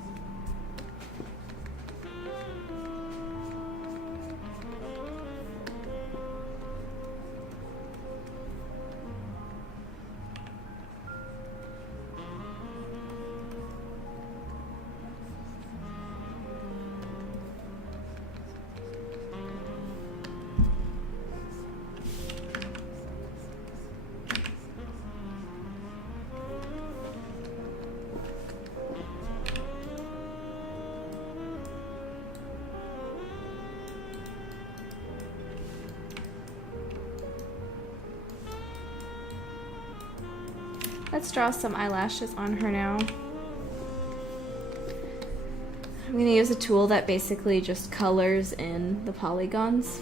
Let's draw some eyelashes on her now. I'm gonna use a tool that basically just colors in the polygons.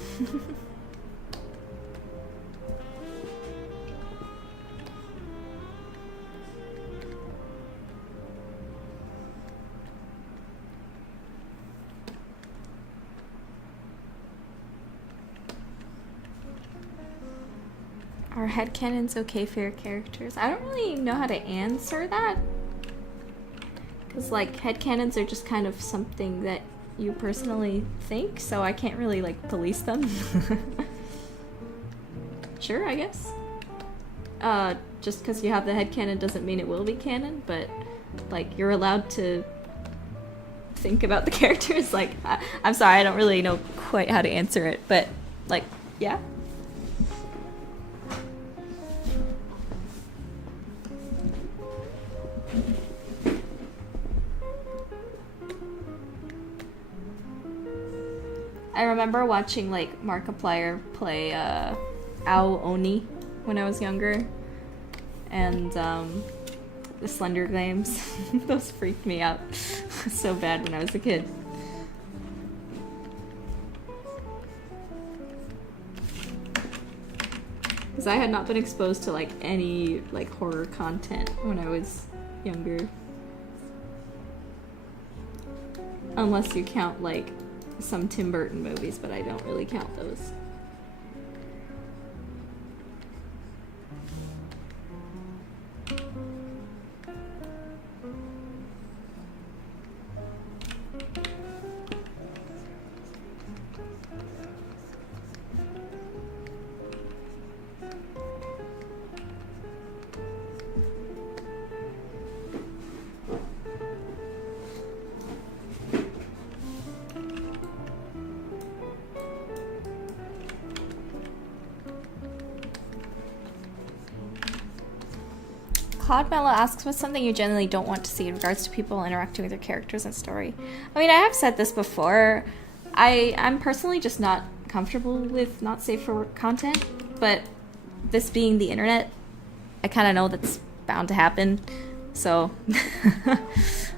Are headcanons okay for your characters? I don't really know how to answer that. Because, like, headcanons are just kind of something that you personally think, so I can't really, like, police them. Sure, I guess. Just because you have the headcanon doesn't mean it will be canon, but, like, you're allowed to think about the characters. Like, I'm sorry, I don't really know quite how to answer it, but, like, yeah. I remember watching like Markiplier play Ao Oni when I was younger, and the Slender games. Those freaked me out so bad when I was a kid. Because I had not been exposed to like any like horror content when I was younger, unless you count like some Tim Burton movies, but I don't really count those. Claude Mello asks, what's something you generally don't want to see in regards to people interacting with their characters and story? I mean, I have said this before. I'm personally just not comfortable with not safe for work content, but this being the internet, I kind of know that's bound to happen. So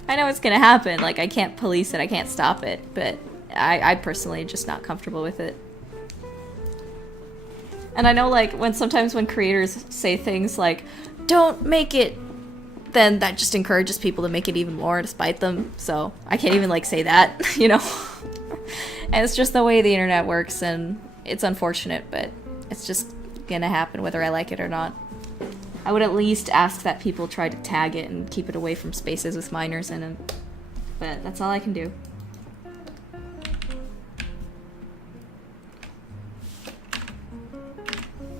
I know it's going to happen. Like, I can't police it, I can't stop it, but I personally just not comfortable with it. And I know, like, sometimes when creators say things like, don't make it, then that just encourages people to make it even more to spite them. So I can't even, like, say that, you know? And it's just the way the internet works, and it's unfortunate, but it's just gonna happen whether I like it or not. I would at least ask that people try to tag it and keep it away from spaces with minors in it. But that's all I can do.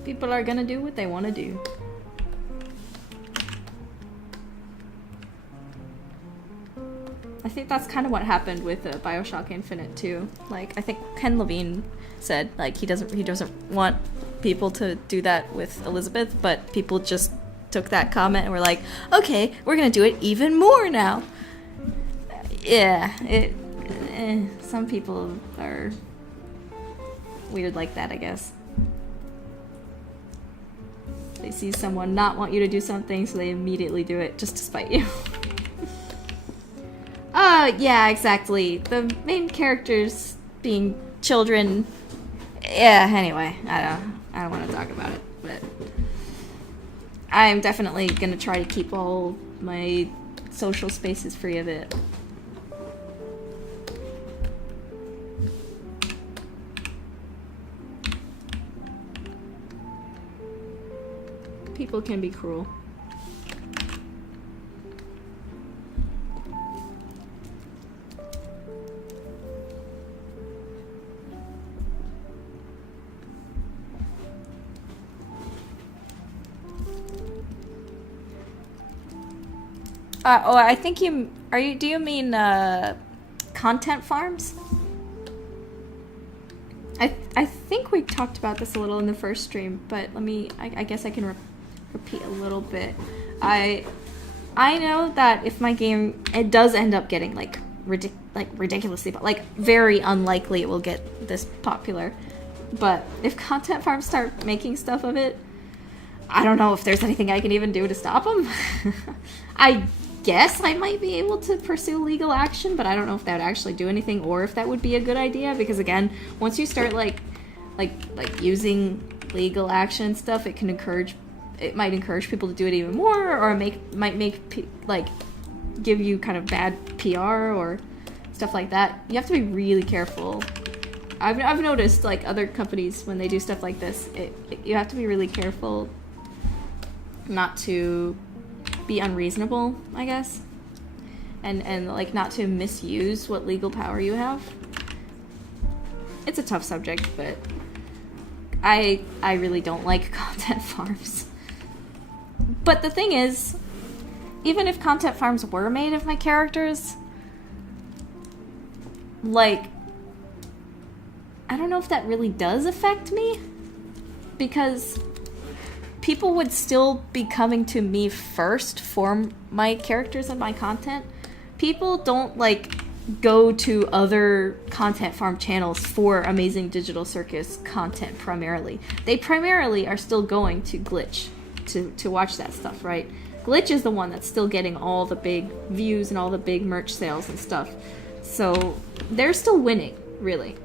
People are gonna do what they want to do. I think that's kind of what happened with BioShock Infinite too. Like, I think Ken Levine said, like, he doesn't want people to do that with Elizabeth, but people just took that comment and were like, okay, we're gonna do it even more now. Yeah, some people are weird like that, I guess. They see someone not want you to do something, so they immediately do it just to spite you. Yeah, exactly. The main characters being children. Yeah, anyway, I don't want to talk about it, but I'm definitely gonna try to keep all my social spaces free of it. People can be cruel. I think do you mean, content farms? I think we talked about this a little in the first stream, but I guess I can repeat a little bit. I know that if my game, it does end up getting, like, ridiculously, like, very unlikely it will get this popular, but if content farms start making stuff of it, I don't know if there's anything I can even do to stop them. I guess I might be able to pursue legal action, but I don't know if that would actually do anything or if that would be a good idea, because again, once you start like using legal action stuff, it might encourage people to do it even more, or might give you kind of bad PR or stuff like that. You have to be really careful. I've noticed, like, other companies, when they do stuff like this, you have to be really careful not to be unreasonable, I guess, and like, not to misuse what legal power you have. It's a tough subject, but I really don't like content farms. But the thing is, even if content farms were made of my characters, like, I don't know if that really does affect me, because people would still be coming to me first for my characters and my content. People don't, like, go to other content farm channels for Amazing Digital Circus content primarily. They primarily are still going to Glitch to watch that stuff, right? Glitch is the one that's still getting all the big views and all the big merch sales and stuff. So they're still winning, really.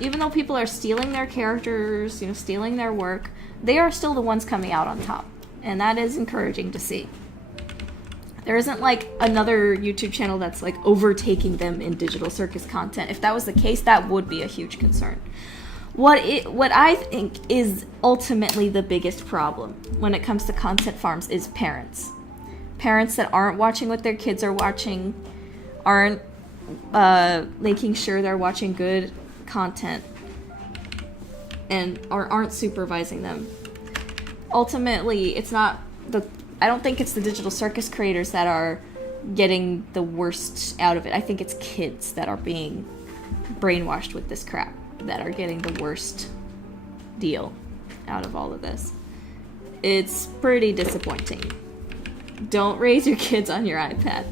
Even though people are stealing their characters, you know, stealing their work, they are still the ones coming out on top. And that is encouraging to see. There isn't, like, another YouTube channel that's, like, overtaking them in Digital Circus content. If that was the case, that would be a huge concern. What I think is ultimately the biggest problem when it comes to content farms is parents. Parents that aren't watching what their kids are watching, aren't making sure they're watching good content, and aren't supervising them. Ultimately, I don't think it's the Digital Circus creators that are getting the worst out of it. I think it's kids that are being brainwashed with this crap that are getting the worst deal out of all of this. It's pretty disappointing. Don't raise your kids on your iPad.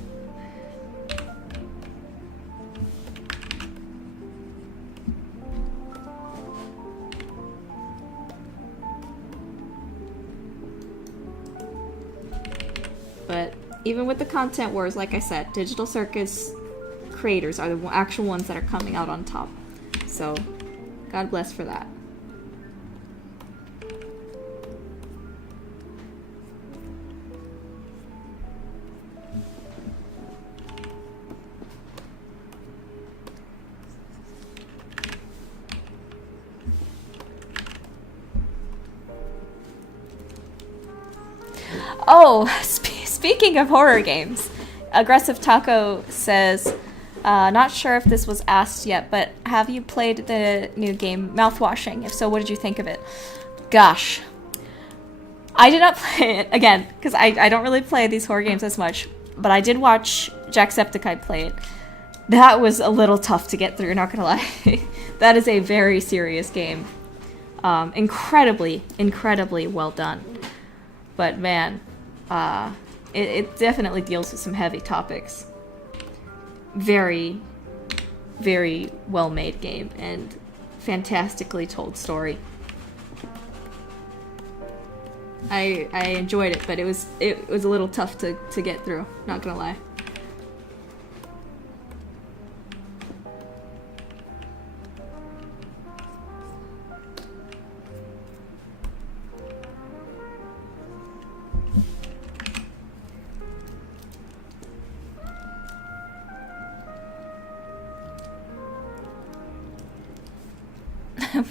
But even with the content wars, like I said, Digital Circus creators are the actual ones that are coming out on top. So, God bless for that. Oh, speaking of horror games, Aggressive Taco says, not sure if this was asked yet, but have you played the new game Mouthwashing? If so, what did you think of it? Gosh. I did not play it, again, because I don't really play these horror games as much, but I did watch Jacksepticeye play it. That was a little tough to get through, not gonna lie. That is a very serious game. Incredibly well done. But man, it definitely deals with some heavy topics. Very well-made game and fantastically told story. I enjoyed it, but it was a little tough to get through, not gonna lie.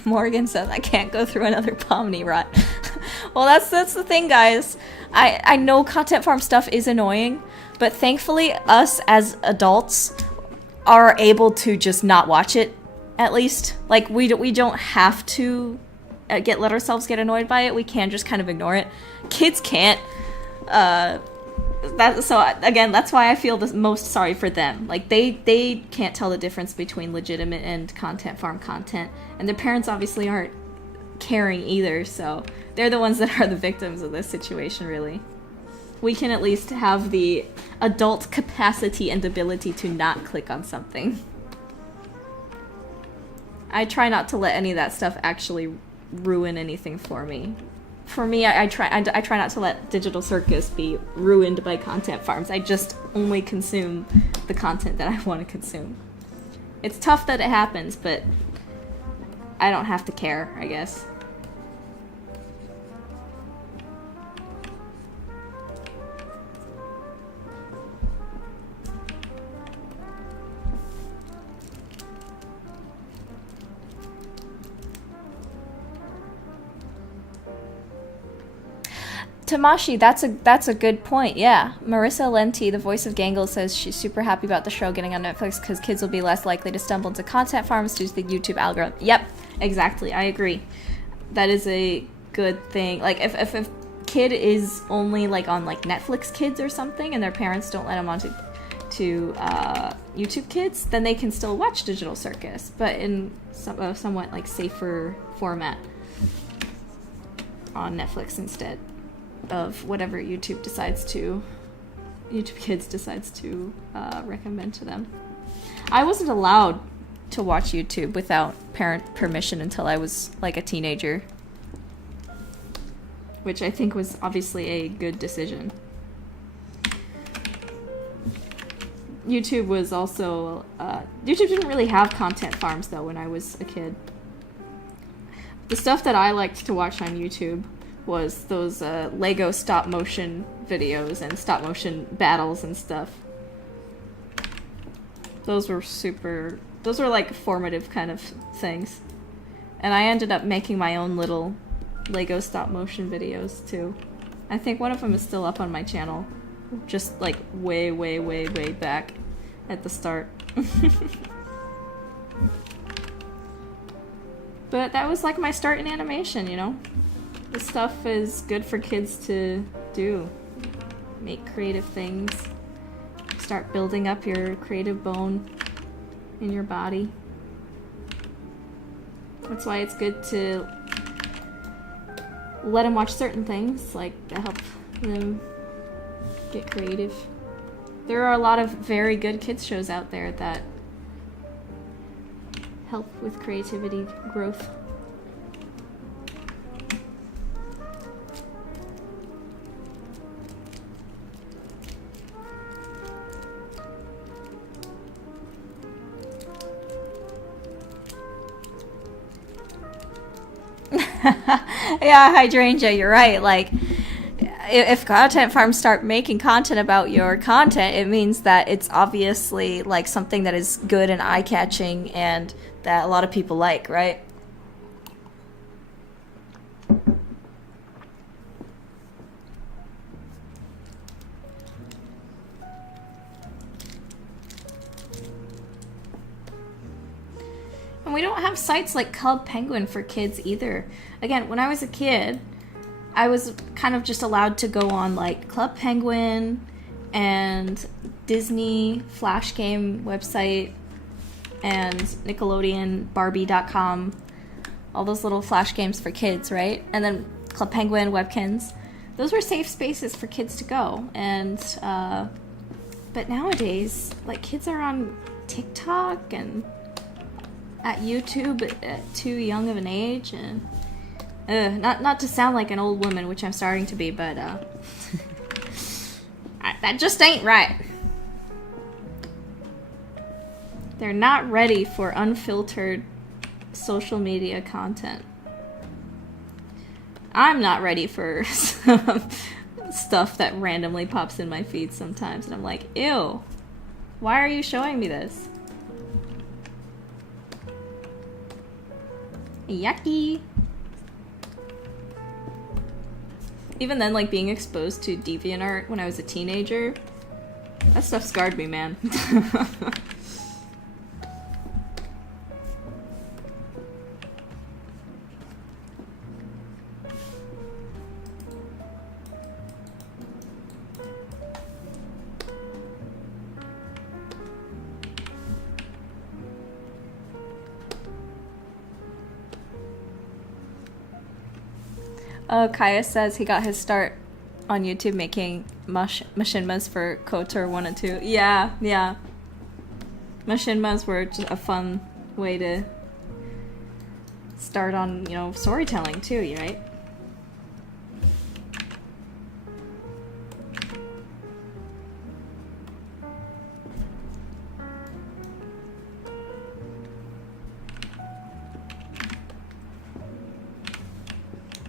Morgan says I can't go through another Pomni rut. Well, that's the thing, guys. I know content farm stuff is annoying, but thankfully us as adults are able to just not watch it, at least. Like, we don't have to let ourselves get annoyed by it. We can just kind of ignore it. Kids can't. So again, that's why I feel the most sorry for them. Like, they can't tell the difference between legitimate and content farm content, and their parents obviously aren't caring either, so they're the ones that are the victims of this situation, really. We can at least have the adult capacity and ability to not click on something. I try not to let any of that stuff actually ruin anything for me. For me, I try not to let Digital Circus be ruined by content farms. I just only consume the content that I want to consume. It's tough that it happens, but I don't have to care, I guess. Tamashi, that's a good point. Yeah, Marissa Lenti, the voice of Gangle, says she's super happy about the show getting on Netflix because kids will be less likely to stumble into content farms due to the YouTube algorithm. Yep, exactly. I agree. That is a good thing. Like, if a kid is only like on like Netflix Kids or something, and their parents don't let them onto YouTube Kids, then they can still watch Digital Circus, but in somewhat like safer format on Netflix instead of whatever YouTube Kids decides to recommend to them. I wasn't allowed to watch YouTube without parent permission until I was like a teenager, which I think was obviously a good decision. YouTube was also YouTube didn't really have content farms though when I was a kid. The stuff that I liked to watch on YouTube was those Lego stop motion videos and stop motion battles and stuff. Those were like formative kind of things. And I ended up making my own little Lego stop motion videos too. I think one of them is still up on my channel. Just like way back at the start. But that was like my start in animation, you know? This stuff is good for kids to do. Make creative things. Start building up your creative bone in your body. That's why it's good to let them watch certain things, like to help them get creative. There are a lot of very good kids shows out there that help with creativity growth. Yeah, Hydrangea, you're right. Like, if content farms start making content about your content, it means that it's obviously like something that is good and eye-catching and that a lot of people like, right? And we don't have sites like Club Penguin for kids either. Again, when I was a kid, I was kind of just allowed to go on like Club Penguin and Disney Flash Game website and Nickelodeon Barbie.com, all those little Flash games for kids, right? And then Club Penguin, Webkins. Those were safe spaces for kids to go. And but nowadays, like, kids are on TikTok and at YouTube at too young of an age, and not to sound like an old woman, which I'm starting to be, but that just ain't right. They're not ready for unfiltered social media content. I'm not ready for some stuff that randomly pops in my feed sometimes, and I'm like, ew, why are you showing me this? Yucky. Even then, like, being exposed to DeviantArt when I was a teenager, that stuff scarred me, man. Oh, Kaya says he got his start on YouTube making machinmas for KOTOR 1 and 2. Yeah. Machinmas were just a fun way to start on, storytelling too, right?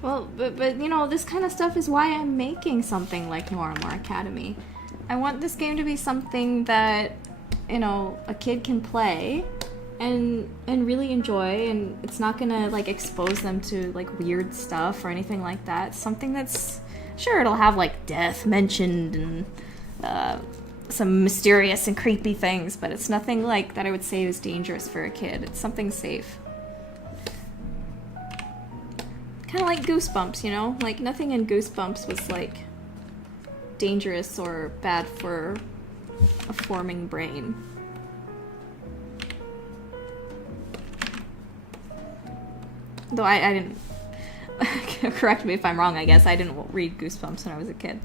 Well, but this kind of stuff is why I'm making something like Noirmore Academy. I want this game to be something that, a kid can play and really enjoy, and it's not gonna, like, expose them to, like, weird stuff or anything like that. It's something that's, sure, it'll have, like, death mentioned and some mysterious and creepy things, but it's nothing, like, that I would say is dangerous for a kid. It's something safe. Kind of like Goosebumps, Like, nothing in Goosebumps was, like, dangerous or bad for a forming brain. Though I didn't... correct me if I'm wrong, I guess. I didn't read Goosebumps when I was a kid.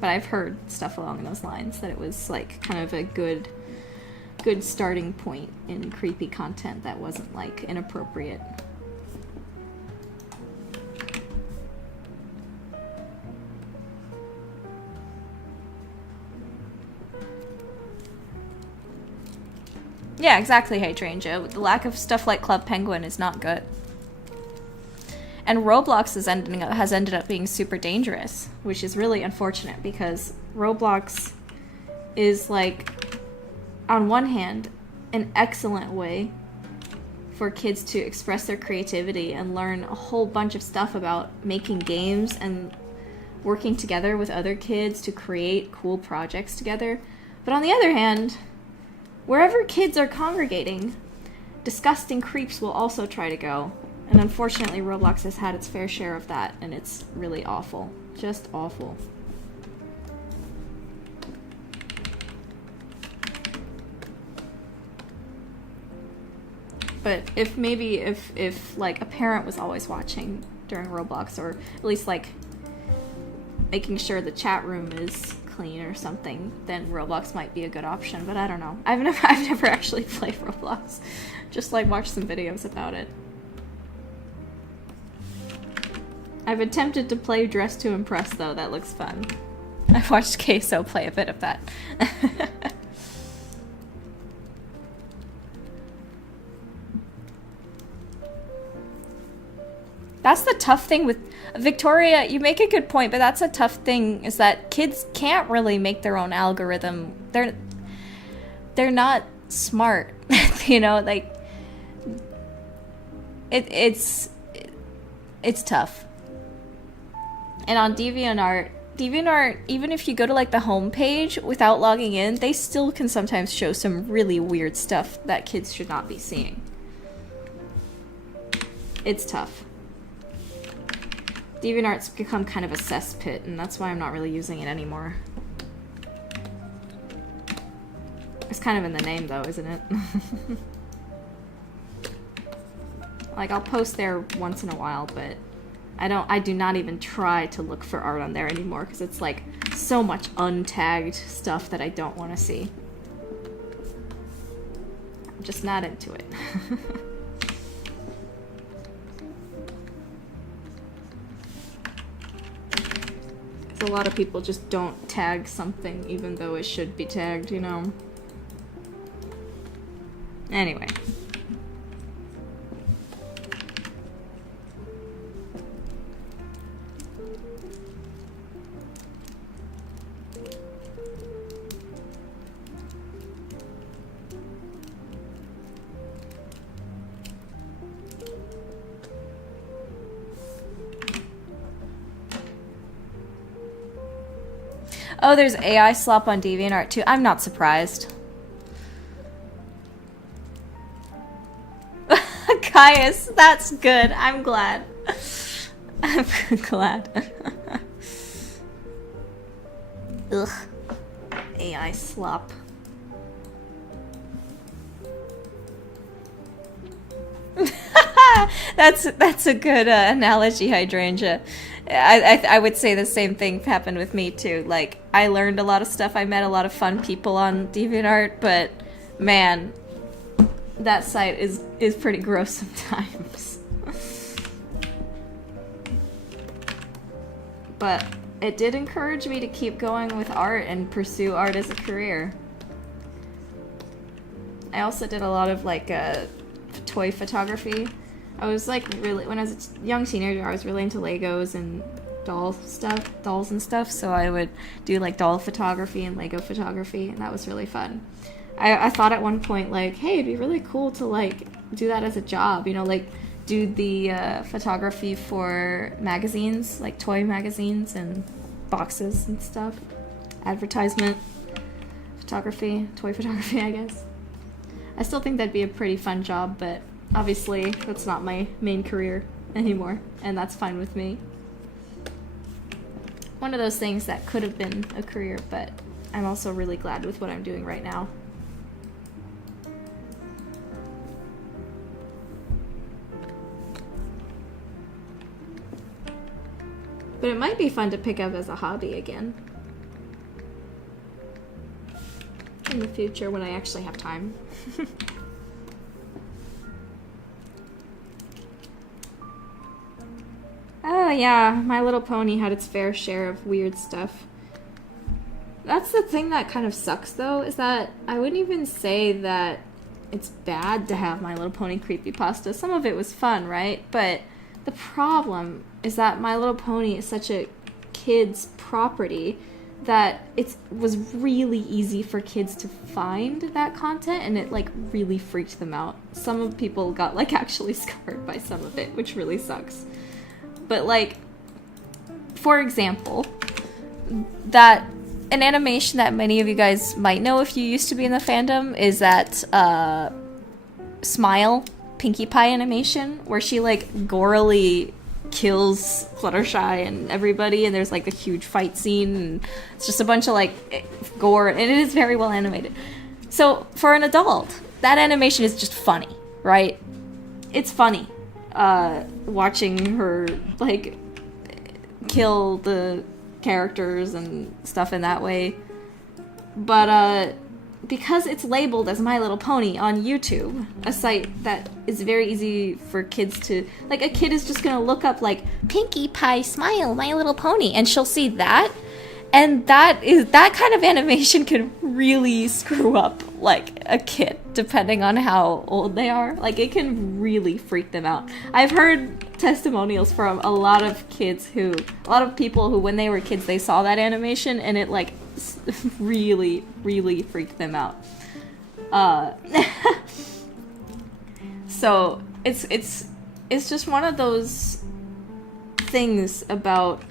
But I've heard stuff along those lines, that it was, like, kind of a good starting point in creepy content that wasn't, like, inappropriate. Yeah, exactly, Hydrangea. The lack of stuff like Club Penguin is not good. And Roblox has ended up being super dangerous, which is really unfortunate, because Roblox is, like, on one hand, an excellent way for kids to express their creativity and learn a whole bunch of stuff about making games and working together with other kids to create cool projects together. But on the other hand, wherever kids are congregating, disgusting creeps will also try to go. And unfortunately, Roblox has had its fair share of that, and it's really awful. Just awful. But if like, a parent was always watching during Roblox, or at least, like, making sure the chat room is clean or something, then Roblox might be a good option. But I don't know. I've never actually played Roblox. Just, like, watched some videos about it. I've attempted to play Dress to Impress, though. That looks fun. I've watched Queso play a bit of that. That's the tough thing with Victoria. You make a good point, but that's a tough thing, is that kids can't really make their own algorithm. They're not smart, like, it's tough. And on DeviantArt, even if you go to, like, the home page without logging in, they still can sometimes show some really weird stuff that kids should not be seeing. It's tough. DeviantArt's become kind of a cesspit, and that's why I'm not really using it anymore. It's kind of in the name, though, isn't it? Like, I'll post there once in a while, but I do not even try to look for art on there anymore, because it's, like, so much untagged stuff that I don't want to see. I'm just not into it. A lot of people just don't tag something even though it should be tagged, you know? Anyway. Oh, there's AI slop on DeviantArt too. I'm not surprised. Caius, that's good. I'm glad. I'm glad. Ugh. AI slop. That's a good analogy, Hydrangea. I would say the same thing happened with me too. Like, I learned a lot of stuff. I met a lot of fun people on DeviantArt, but man, that site is pretty gross sometimes. But it did encourage me to keep going with art and pursue art as a career. I also did a lot of like toy photography. I was like really, when I was a young teenager, I was really into Legos and dolls and stuff, so I would do like doll photography and Lego photography, and that was really fun. I thought at one point, like, hey, it'd be really cool to like do that as a job, you know, like do the photography for magazines, like toy magazines and boxes and stuff. Advertisement photography, toy photography, I guess. I still think that'd be a pretty fun job, but obviously that's not my main career anymore, and that's fine with me. One of those things that could have been a career, but I'm also really glad with what I'm doing right now. But it might be fun to pick up as a hobby again. In the future when I actually have time. Oh yeah, My Little Pony had its fair share of weird stuff. That's the thing that kind of sucks though, is that I wouldn't even say that it's bad to have My Little Pony creepypasta. Some of it was fun, right? But the problem is that My Little Pony is such a kid's property that it was really easy for kids to find that content, and it like really freaked them out. Some of people got like actually scarred by some of it, which really sucks. But like, for example, that an animation that many of you guys might know if you used to be in the fandom is that Smile Pinkie Pie animation where she like gorily kills Fluttershy and everybody, and there's like a huge fight scene, and it's just a bunch of like gore, and it is very well animated. So for an adult, that animation is just funny, right? It's funny watching her like kill the characters and stuff in that way. But because it's labeled as My Little Pony on YouTube, a site that is very easy for kids to, like, a kid is just gonna look up like Pinkie Pie Smile My Little Pony, and she'll see that, and that kind of animation can really screw up like a kid depending on how old they are. Like, it can really freak them out. I've heard testimonials from a lot of people who when they were kids they saw that animation and it like really freaked them out. So it's just one of those things about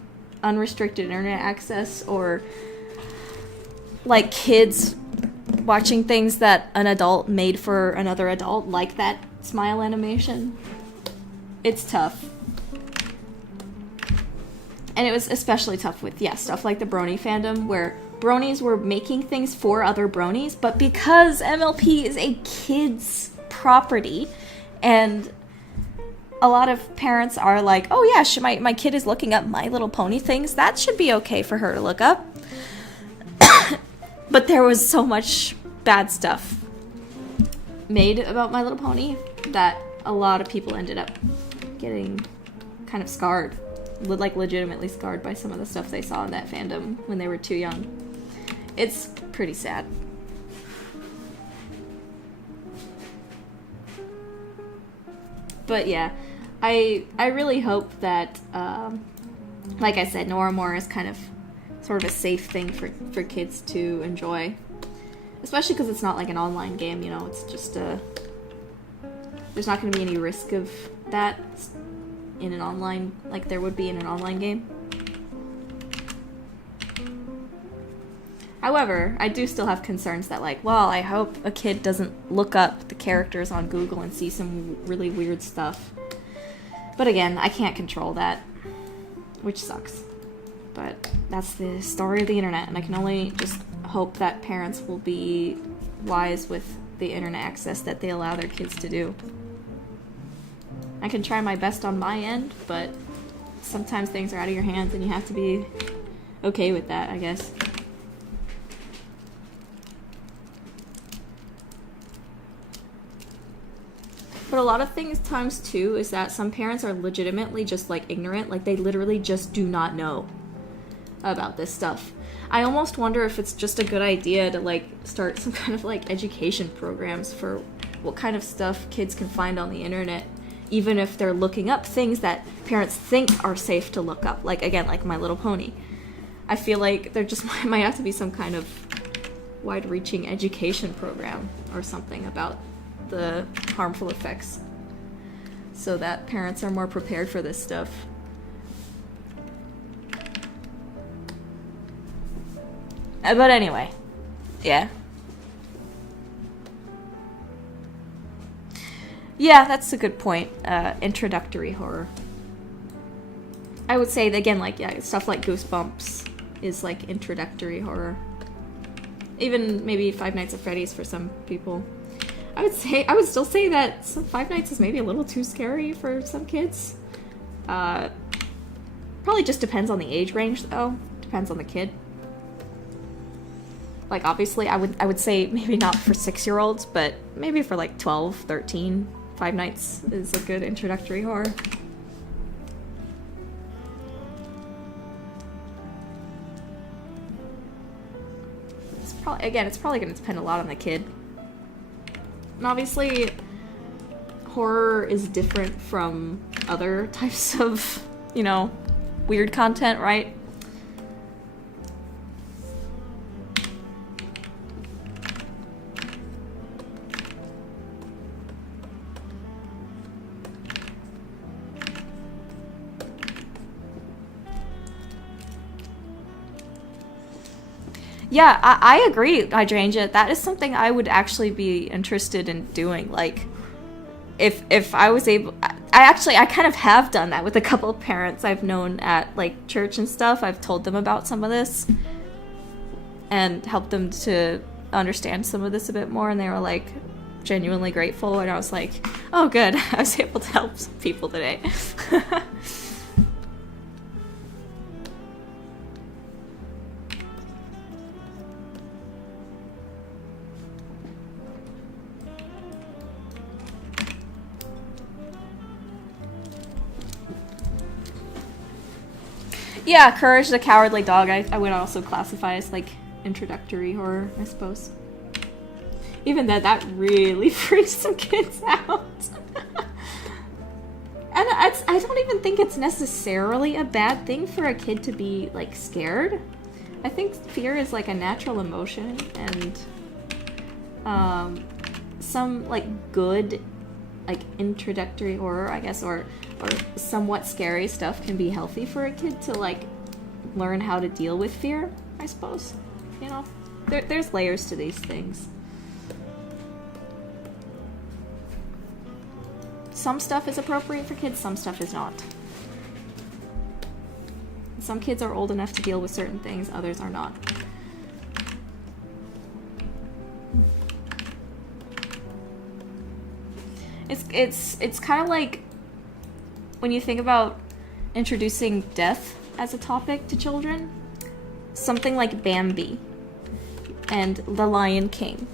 unrestricted internet access, or like kids watching things that an adult made for another adult, like that Smile animation. it's tough. And it was especially tough with, yeah, stuff like the brony fandom, where bronies were making things for other bronies, but because MLP is a kid's property, and a lot of parents are like, oh yeah, my kid is looking up My Little Pony things, that should be okay for her to look up. But there was so much bad stuff made about My Little Pony that a lot of people ended up getting kind of scarred. Like, legitimately scarred by some of the stuff they saw in that fandom when they were too young. It's pretty sad. But yeah, I really hope that, like I said, Nora More is kind of sort of a safe thing for kids to enjoy. Especially because it's not like an online game, you know, it's just there's not going to be any risk of that in an online, like there would be in an online game. However, I do still have concerns that, like, well, I hope a kid doesn't look up the characters on Google and see some really weird stuff. But again, I can't control that, which sucks. But that's the story of the internet, and I can only just hope that parents will be wise with the internet access that they allow their kids to do. I can try my best on my end, but sometimes things are out of your hands and you have to be okay with that, I guess. But a lot of things times too is that some parents are legitimately just like ignorant, like they literally just do not know about this stuff. I almost wonder if it's just a good idea to like start some kind of like education programs for what kind of stuff kids can find on the internet, even if they're looking up things that parents think are safe to look up, like again, like My Little Pony. I feel like there just might have to be some kind of wide-reaching education program or something about the harmful effects so that parents are more prepared for this stuff. But anyway, yeah. Yeah, that's a good point. Introductory horror. I would say, again, like, yeah, stuff like Goosebumps is like introductory horror. Even maybe Five Nights at Freddy's for some people. I would still say that Five Nights is maybe a little too scary for some kids. Probably just depends on the age range, though. Depends on the kid. Like, obviously, I would say maybe not for 6-year-olds, but maybe for like 12, 13, Five Nights is a good introductory horror. It's probably going to depend a lot on the kid. And obviously, horror is different from other types of, you know, weird content, right? Yeah, I agree, Hydrangea. That is something I would actually be interested in doing. Like, if I was able... I kind of have done that with a couple of parents I've known at, like, church and stuff. I've told them about some of this and helped them to understand some of this a bit more, and they were, like, genuinely grateful, and I was like, oh, good. I was able to help some people today. Yeah, Courage the Cowardly Dog, I would also classify as, like, introductory horror, I suppose. Even though that really freaks some kids out. And I don't even think it's necessarily a bad thing for a kid to be, like, scared. I think fear is, like, a natural emotion, and some, like, good, like, introductory horror, I guess, or somewhat scary stuff can be healthy for a kid to, like, learn how to deal with fear, I suppose. You know? There's layers to these things. some stuff is appropriate for kids, some stuff is not. Some kids are old enough to deal with certain things, others are not. It's kind of like when you think about introducing death as a topic to children, something like Bambi and The Lion King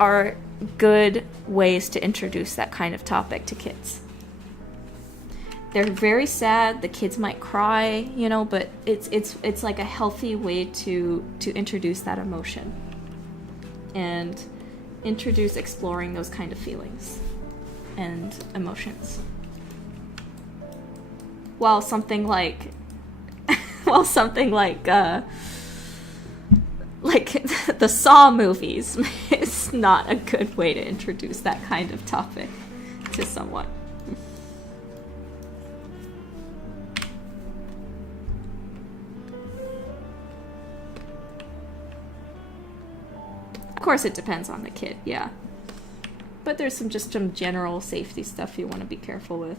are good ways to introduce that kind of topic to kids. They're very sad, the kids might cry, you know, but it's like a healthy way to introduce that emotion and introduce exploring those kind of feelings and emotions. While something like the Saw movies is not a good way to introduce that kind of topic to someone. Of course, it depends on the kid, yeah. But there's some general safety stuff you want to be careful with.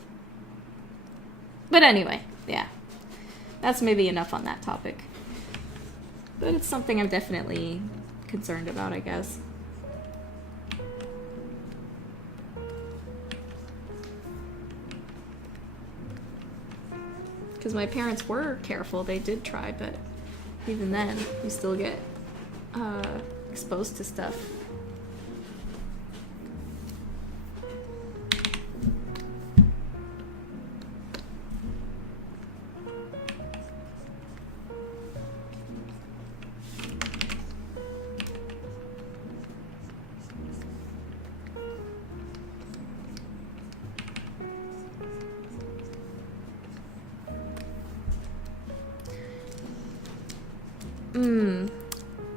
But anyway, yeah. That's maybe enough on that topic. But it's something I'm definitely concerned about, I guess. Because my parents were careful, they did try, but even then, you still get exposed to stuff.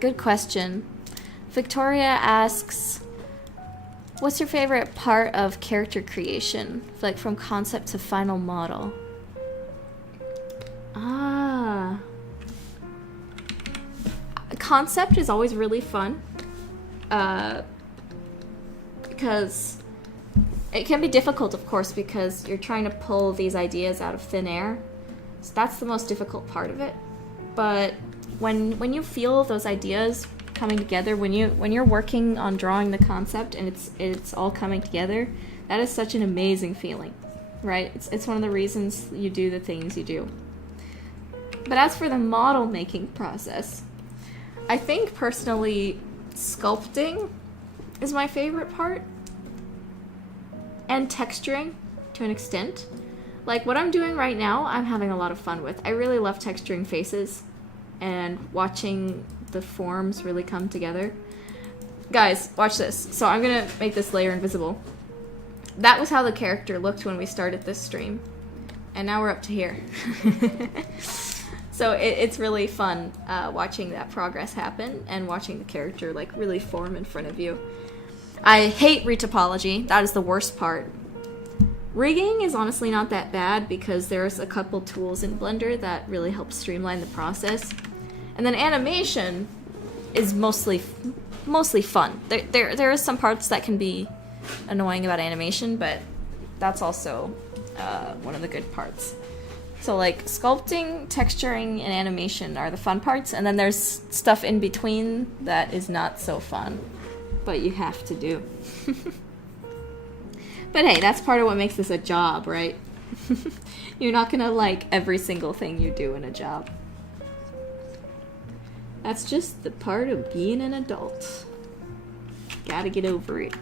Good question. Victoria asks, what's your favorite part of character creation? Like from concept to final model? Concept is always really fun. Because it can be difficult, of course, because you're trying to pull these ideas out of thin air. So that's the most difficult part of it. But when you feel those ideas coming together, when you're working on drawing the concept and it's all coming together, that is such an amazing feeling, right? It's one of the reasons you do the things you do. But as for the model making process, I think personally sculpting is my favorite part, and texturing to an extent. Like what I'm doing right now, I'm having a lot of fun with. I really love texturing faces and watching the forms really come together. Guys, watch this. So I'm gonna make this layer invisible. That was how the character looked when we started this stream. And now we're up to here. So it's really fun watching that progress happen and watching the character like really form in front of you. I hate retopology. That is the worst part. Rigging is honestly not that bad because there's a couple tools in Blender that really help streamline the process. And then animation is mostly fun. There is some parts that can be annoying about animation, but that's also one of the good parts. So like sculpting, texturing, and animation are the fun parts, and then there's stuff in between that is not so fun, but you have to do. But hey, that's part of what makes this a job, right? You're not gonna like every single thing you do in a job. That's just the part of being an adult. Gotta get over it.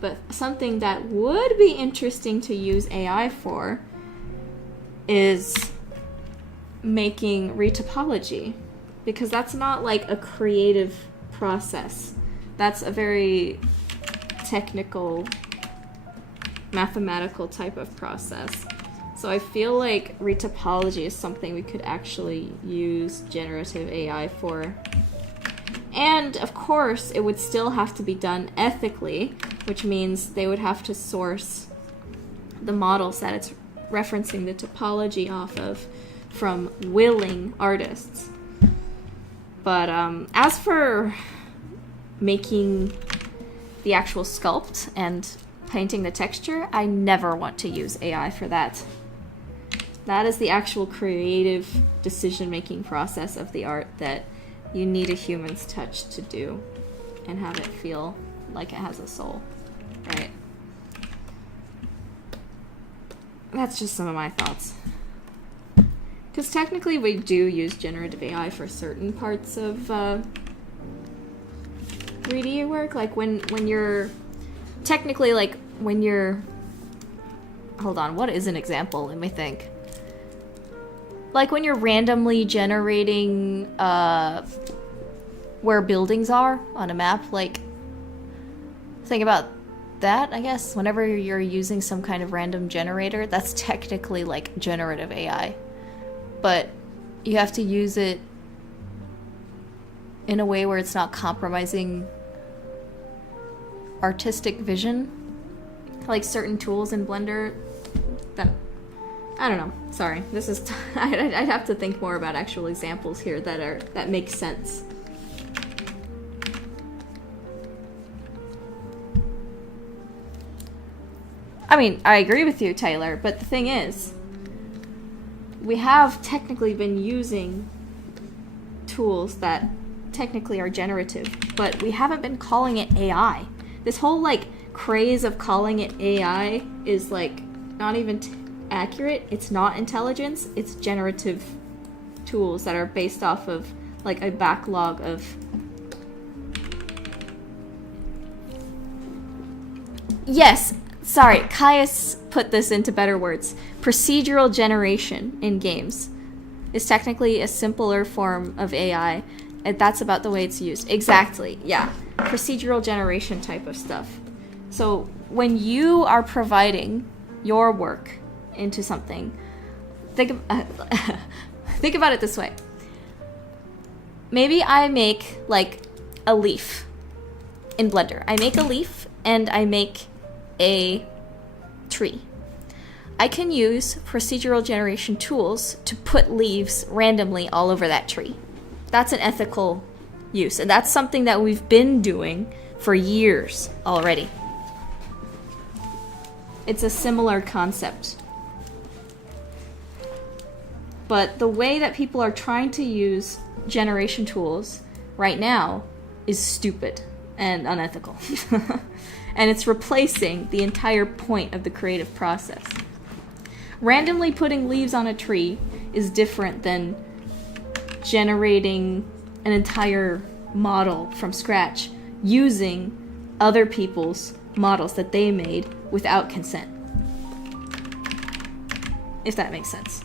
But something that would be interesting to use AI for is making retopology, because that's not like a creative process. That's a very technical, mathematical type of process. So I feel like retopology is something we could actually use generative AI for. And of course, it would still have to be done ethically, which means they would have to source the models that it's referencing the topology off of from willing artists. But as for making the actual sculpt and painting the texture, I never want to use AI for that. That is the actual creative decision-making process of the art that you need a human's touch to do and have it feel like it has a soul, right? That's just some of my thoughts. Because technically we do use generative AI for certain parts of 3D work. Like when you're... Technically, like, when you're... Hold on, what is an example? Let me think. Like when you're randomly generating where buildings are on a map, like... Think about that, I guess. Whenever you're using some kind of random generator, that's technically like generative AI. But you have to use it in a way where it's not compromising artistic vision. Like certain tools in Blender that... I don't know. Sorry. This is... I'd have to think more about actual examples here that make sense. I mean, I agree with you, Taylor, but the thing is, we have technically been using tools that technically are generative, but we haven't been calling it AI. This whole, like, craze of calling it AI is, like, not even accurate. It's not intelligence. It's generative tools that are based off of, like, a backlog of... Yes! Sorry, Caius put this into better words. Procedural generation in games is technically a simpler form of AI, and that's about the way it's used. Exactly, yeah. Procedural generation type of stuff. So when you are providing your work into something, think about it this way. Maybe I make, like, a leaf in Blender. I make a leaf, and I make a tree. I can use procedural generation tools to put leaves randomly all over that tree. That's an ethical use, and that's something that we've been doing for years already. It's a similar concept. But the way that people are trying to use generation tools right now is stupid and unethical. And it's replacing the entire point of the creative process. Randomly putting leaves on a tree is different than generating an entire model from scratch using other people's models that they made without consent. If that makes sense.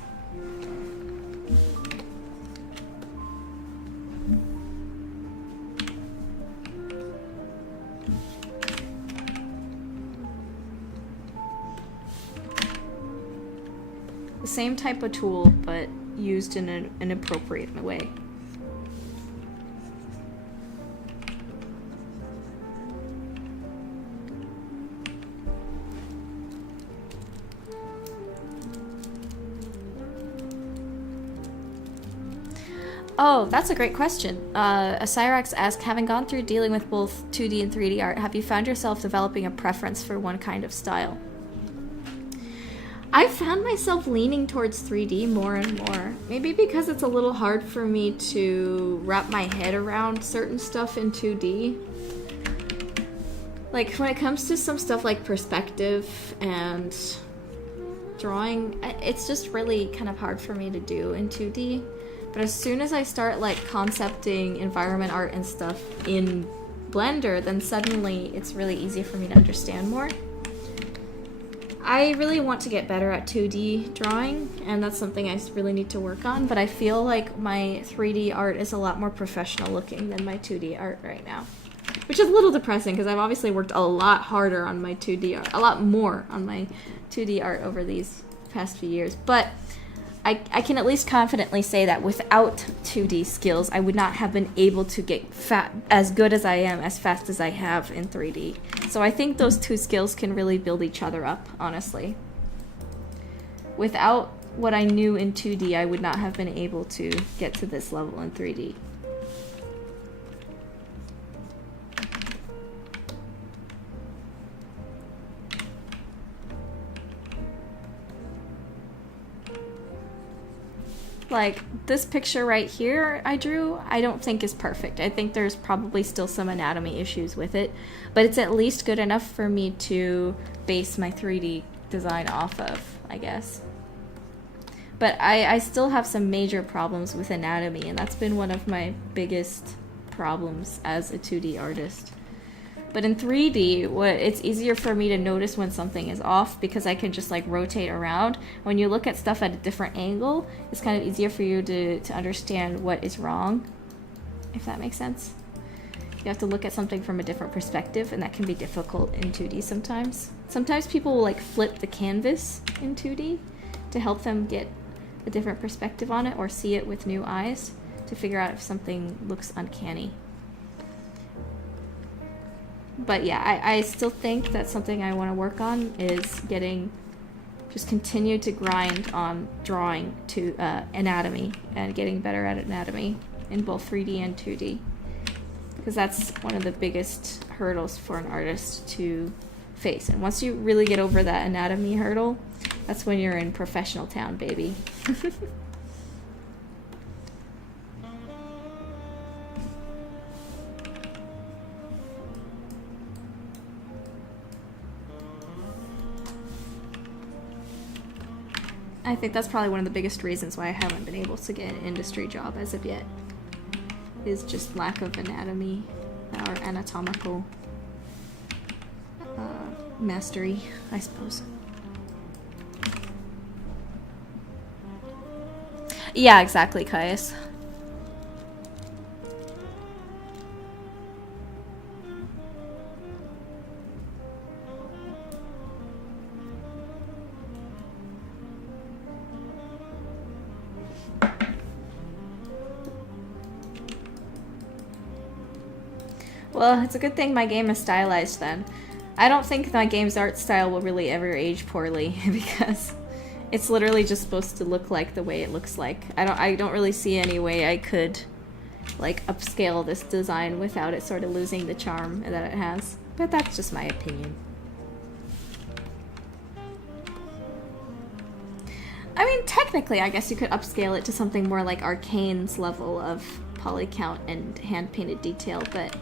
The same type of tool, but used in an appropriate way. Oh, that's a great question. Cyrax asked, having gone through dealing with both 2D and 3D art, have you found yourself developing a preference for one kind of style? I've found myself leaning towards 3D more and more. Maybe because it's a little hard for me to wrap my head around certain stuff in 2D. Like, when it comes to some stuff like perspective and drawing, it's just really kind of hard for me to do in 2D. But as soon as I start, like, concepting environment art and stuff in Blender, then suddenly it's really easy for me to understand more. I really want to get better at 2D drawing, and that's something I really need to work on, but I feel like my 3D art is a lot more professional looking than my 2D art right now. Which is a little depressing, because I've obviously worked a lot harder on my 2D art, a lot more on my 2D art over these past few years, but I can at least confidently say that without 2D skills, I would not have been able to get as good as I am, as fast as I have in 3D. So I think those two skills can really build each other up, honestly. Without what I knew in 2D, I would not have been able to get to this level in 3D. Like, this picture right here I drew, I don't think is perfect. I think there's probably still some anatomy issues with it, but it's at least good enough for me to base my 3D design off of, I guess. But I still have some major problems with anatomy, and that's been one of my biggest problems as a 2D artist. But in 3D, it's easier for me to notice when something is off because I can just like rotate around. When you look at stuff at a different angle, it's kind of easier for you to understand what is wrong, if that makes sense. You have to look at something from a different perspective, and that can be difficult in 2D sometimes. Sometimes people will like flip the canvas in 2D to help them get a different perspective on it or see it with new eyes to figure out if something looks uncanny. But yeah, I still think that something I want to work on is just continue to grind on drawing to anatomy and getting better at anatomy in both 3D and 2D. Because that's one of the biggest hurdles for an artist to face. And once you really get over that anatomy hurdle, that's when you're in professional town, baby. I think that's probably one of the biggest reasons why I haven't been able to get an industry job as of yet, is just lack of anatomy or anatomical mastery, I suppose. Yeah, exactly, Caius. Well, it's a good thing my game is stylized then. I don't think my game's art style will really ever age poorly because it's literally just supposed to look like the way it looks like. I don't really see any way I could like upscale this design without it sort of losing the charm that it has. But that's just my opinion. I mean, technically, I guess you could upscale it to something more like Arcane's level of poly count and hand-painted detail, but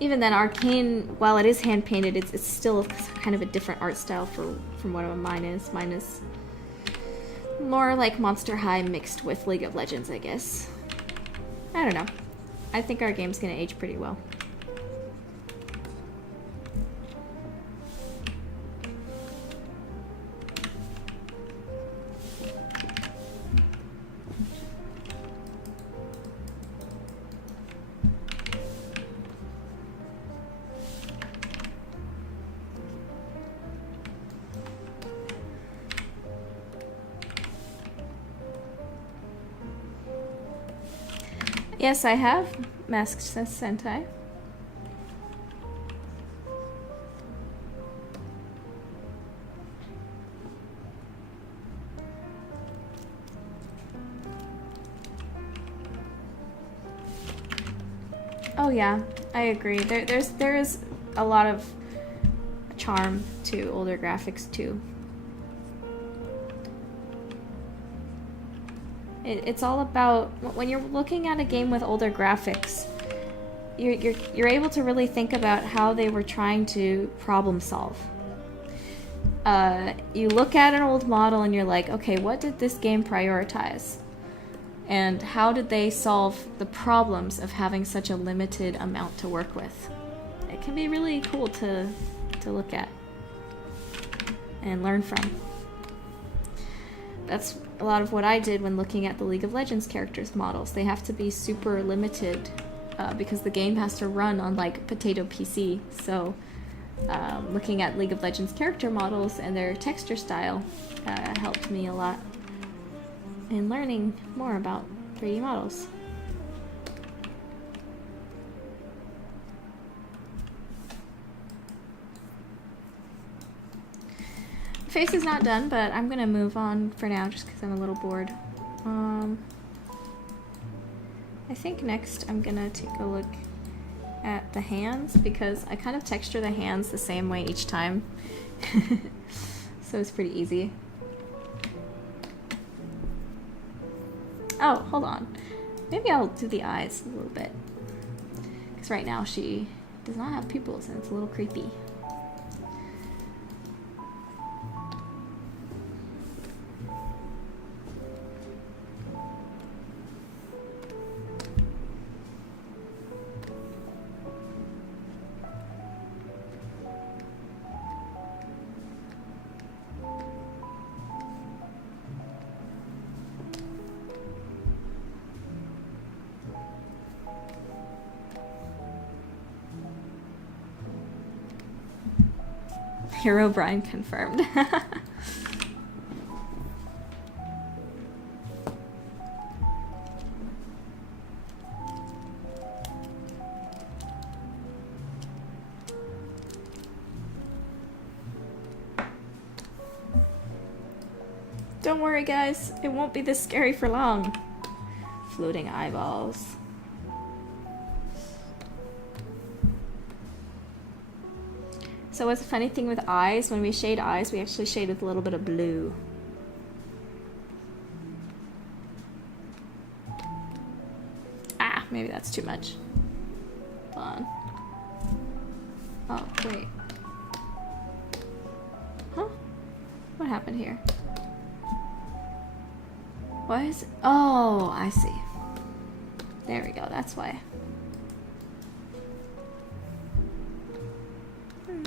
even then, Arcane, while it is hand-painted, it's still kind of a different art style from what mine is. Mine is more like Monster High mixed with League of Legends, I guess. I don't know. I think our game's gonna age pretty well. Yes, I have Masked Sentai. Oh yeah, I agree. There is a lot of charm to older graphics too. It's all about when you're looking at a game with older graphics, you're able to really think about how they were trying to problem solve. You look at an old model and you're like, okay, what did this game prioritize? And how did they solve the problems of having such a limited amount to work with? It can be really cool to look at and learn from. That's a lot of what I did when looking at the League of Legends characters models. They have to be super limited because the game has to run on like potato PC. So looking at League of Legends character models and their texture style helped me a lot in learning more about 3D models. Face is not done, but I'm gonna move on for now just because I'm a little bored. I think next I'm gonna take a look at the hands because I kind of texture the hands the same way each time. So it's pretty easy. Oh, hold on. Maybe I'll do the eyes a little bit. Because right now she does not have pupils and it's a little creepy. Hero Brian confirmed. Don't worry guys, it won't be this scary for long. Floating eyeballs. So what's the funny thing with eyes, when we shade eyes, we actually shade with a little bit of blue. Ah, maybe that's too much. Hold on. Oh, wait. Huh? What happened here? Why is it? Oh, I see. There we go, that's why.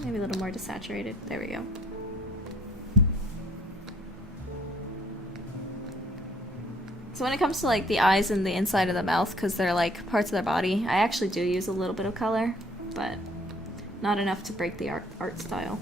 Maybe a little more desaturated. There we go. So when it comes to like the eyes and the inside of the mouth, because they're like parts of their body, I actually do use a little bit of color, but not enough to break the art style.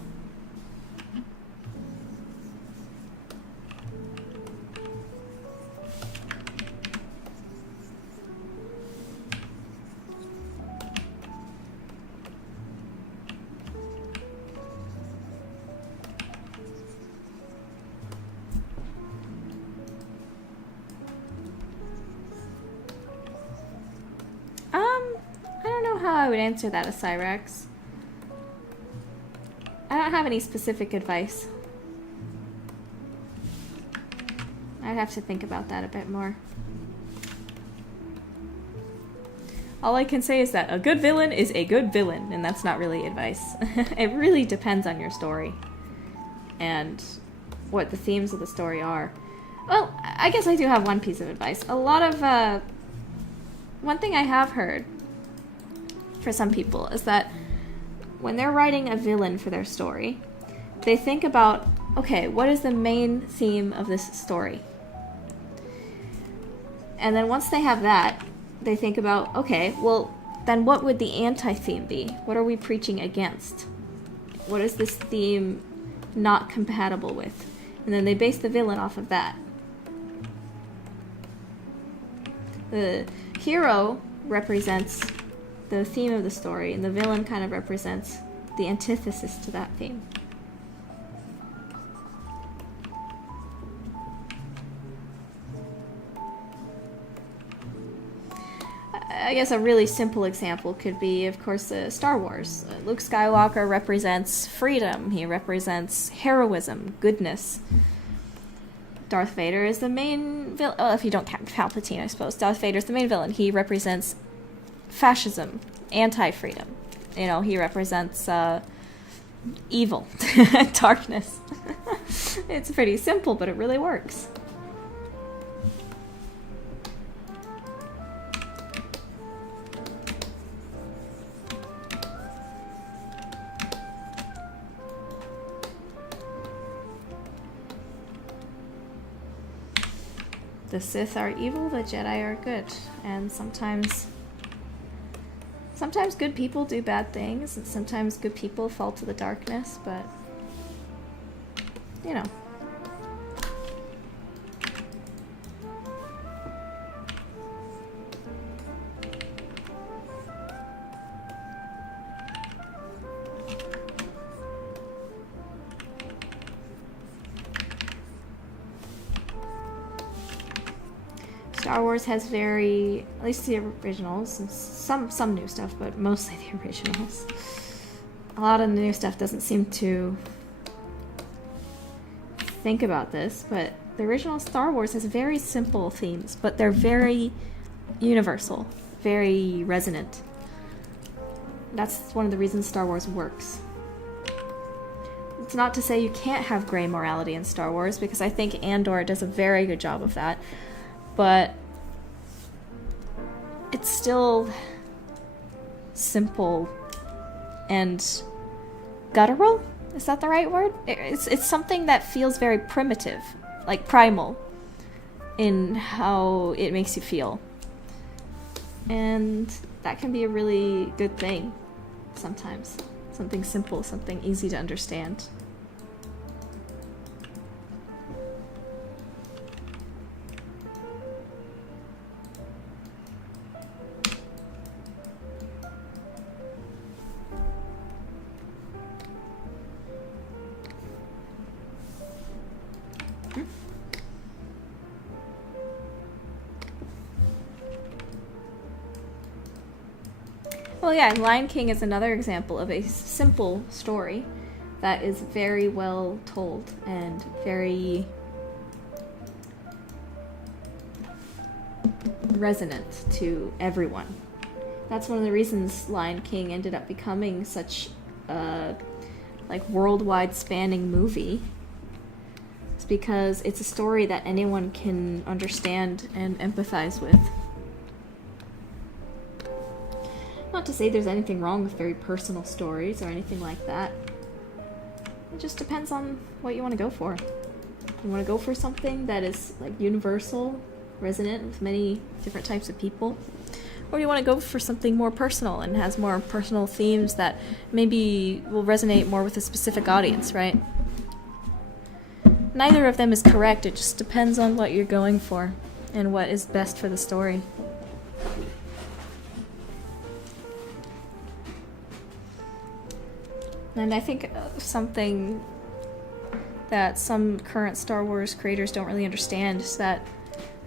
I would answer that as Cyrax. I don't have any specific advice. I'd have to think about that a bit more. All I can say is that a good villain is a good villain, and that's not really advice. It really depends on your story and what the themes of the story are. Well, I guess I do have one piece of advice. A lot of, one thing I have heard for some people is that when they're writing a villain for their story, they think about, okay, what is the main theme of this story? And then once they have that, they think about, okay, well, then what would the anti-theme be? What are we preaching against? What is this theme not compatible with? And then they base the villain off of that. The hero represents the theme of the story, and the villain kind of represents the antithesis to that theme. I guess a really simple example could be, of course, Star Wars. Luke Skywalker represents freedom. He represents heroism, goodness. Darth Vader is the main villain. Oh, if you don't count Palpatine, I suppose. Darth Vader is the main villain. He represents fascism, anti-freedom. You know, he represents evil, darkness. It's pretty simple, but it really works. The Sith are evil, the Jedi are good, and sometimes good people do bad things, and sometimes good people fall to the darkness, but, you know. Star Wars has very, at least the originals, and some new stuff, but mostly the originals. A lot of the new stuff doesn't seem to think about this, but the original Star Wars has very simple themes, but they're very universal, very resonant. That's one of the reasons Star Wars works. It's not to say you can't have gray morality in Star Wars, because I think Andor does a very good job of that, but it's still simple and guttural? Is that the right word? It's something that feels very primitive, like primal, in how it makes you feel. And that can be a really good thing sometimes. Something simple, something easy to understand. Well, yeah, Lion King is another example of a simple story that is very well told and very resonant to everyone. That's one of the reasons Lion King ended up becoming such a worldwide spanning movie. It's because it's a story that anyone can understand and empathize with. Not to say there's anything wrong with very personal stories or anything like that. It just depends on what you want to go for. You want to go for something that is like universal, resonant with many different types of people, or do you want to go for something more personal and has more personal themes that maybe will resonate more with a specific audience, right? Neither of them is correct. It just depends on what you're going for and what is best for the story. And I think something that some current Star Wars creators don't really understand is that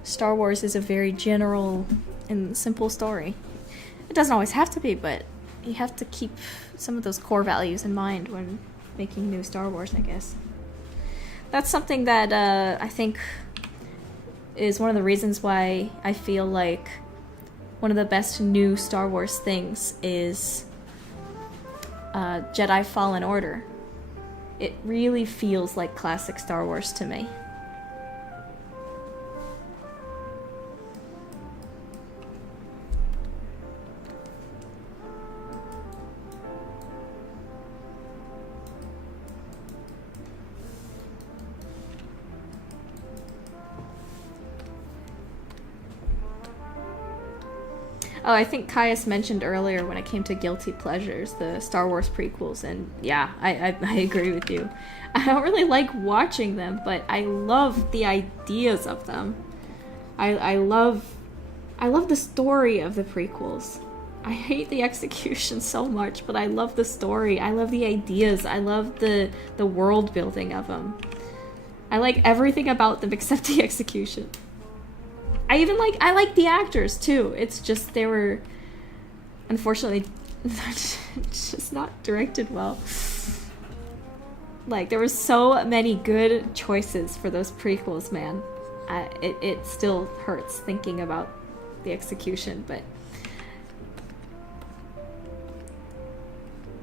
Star Wars is a very general and simple story. It doesn't always have to be, but you have to keep some of those core values in mind when making new Star Wars, I guess. That's something that I think is one of the reasons why I feel like one of the best new Star Wars things is Jedi Fallen Order. It really feels like classic Star Wars to me. Oh, I think Caius mentioned earlier when it came to guilty pleasures, the Star Wars prequels, and yeah, I agree with you. I don't really like watching them, but I love the ideas of them. I love the story of the prequels. I hate the execution so much, but I love the story. I love the ideas. I love the world building of them. I like everything about them except the execution. I like the actors too. It's just they were unfortunately just not directed well. Like there were so many good choices for those prequels, man. It still hurts thinking about the execution, but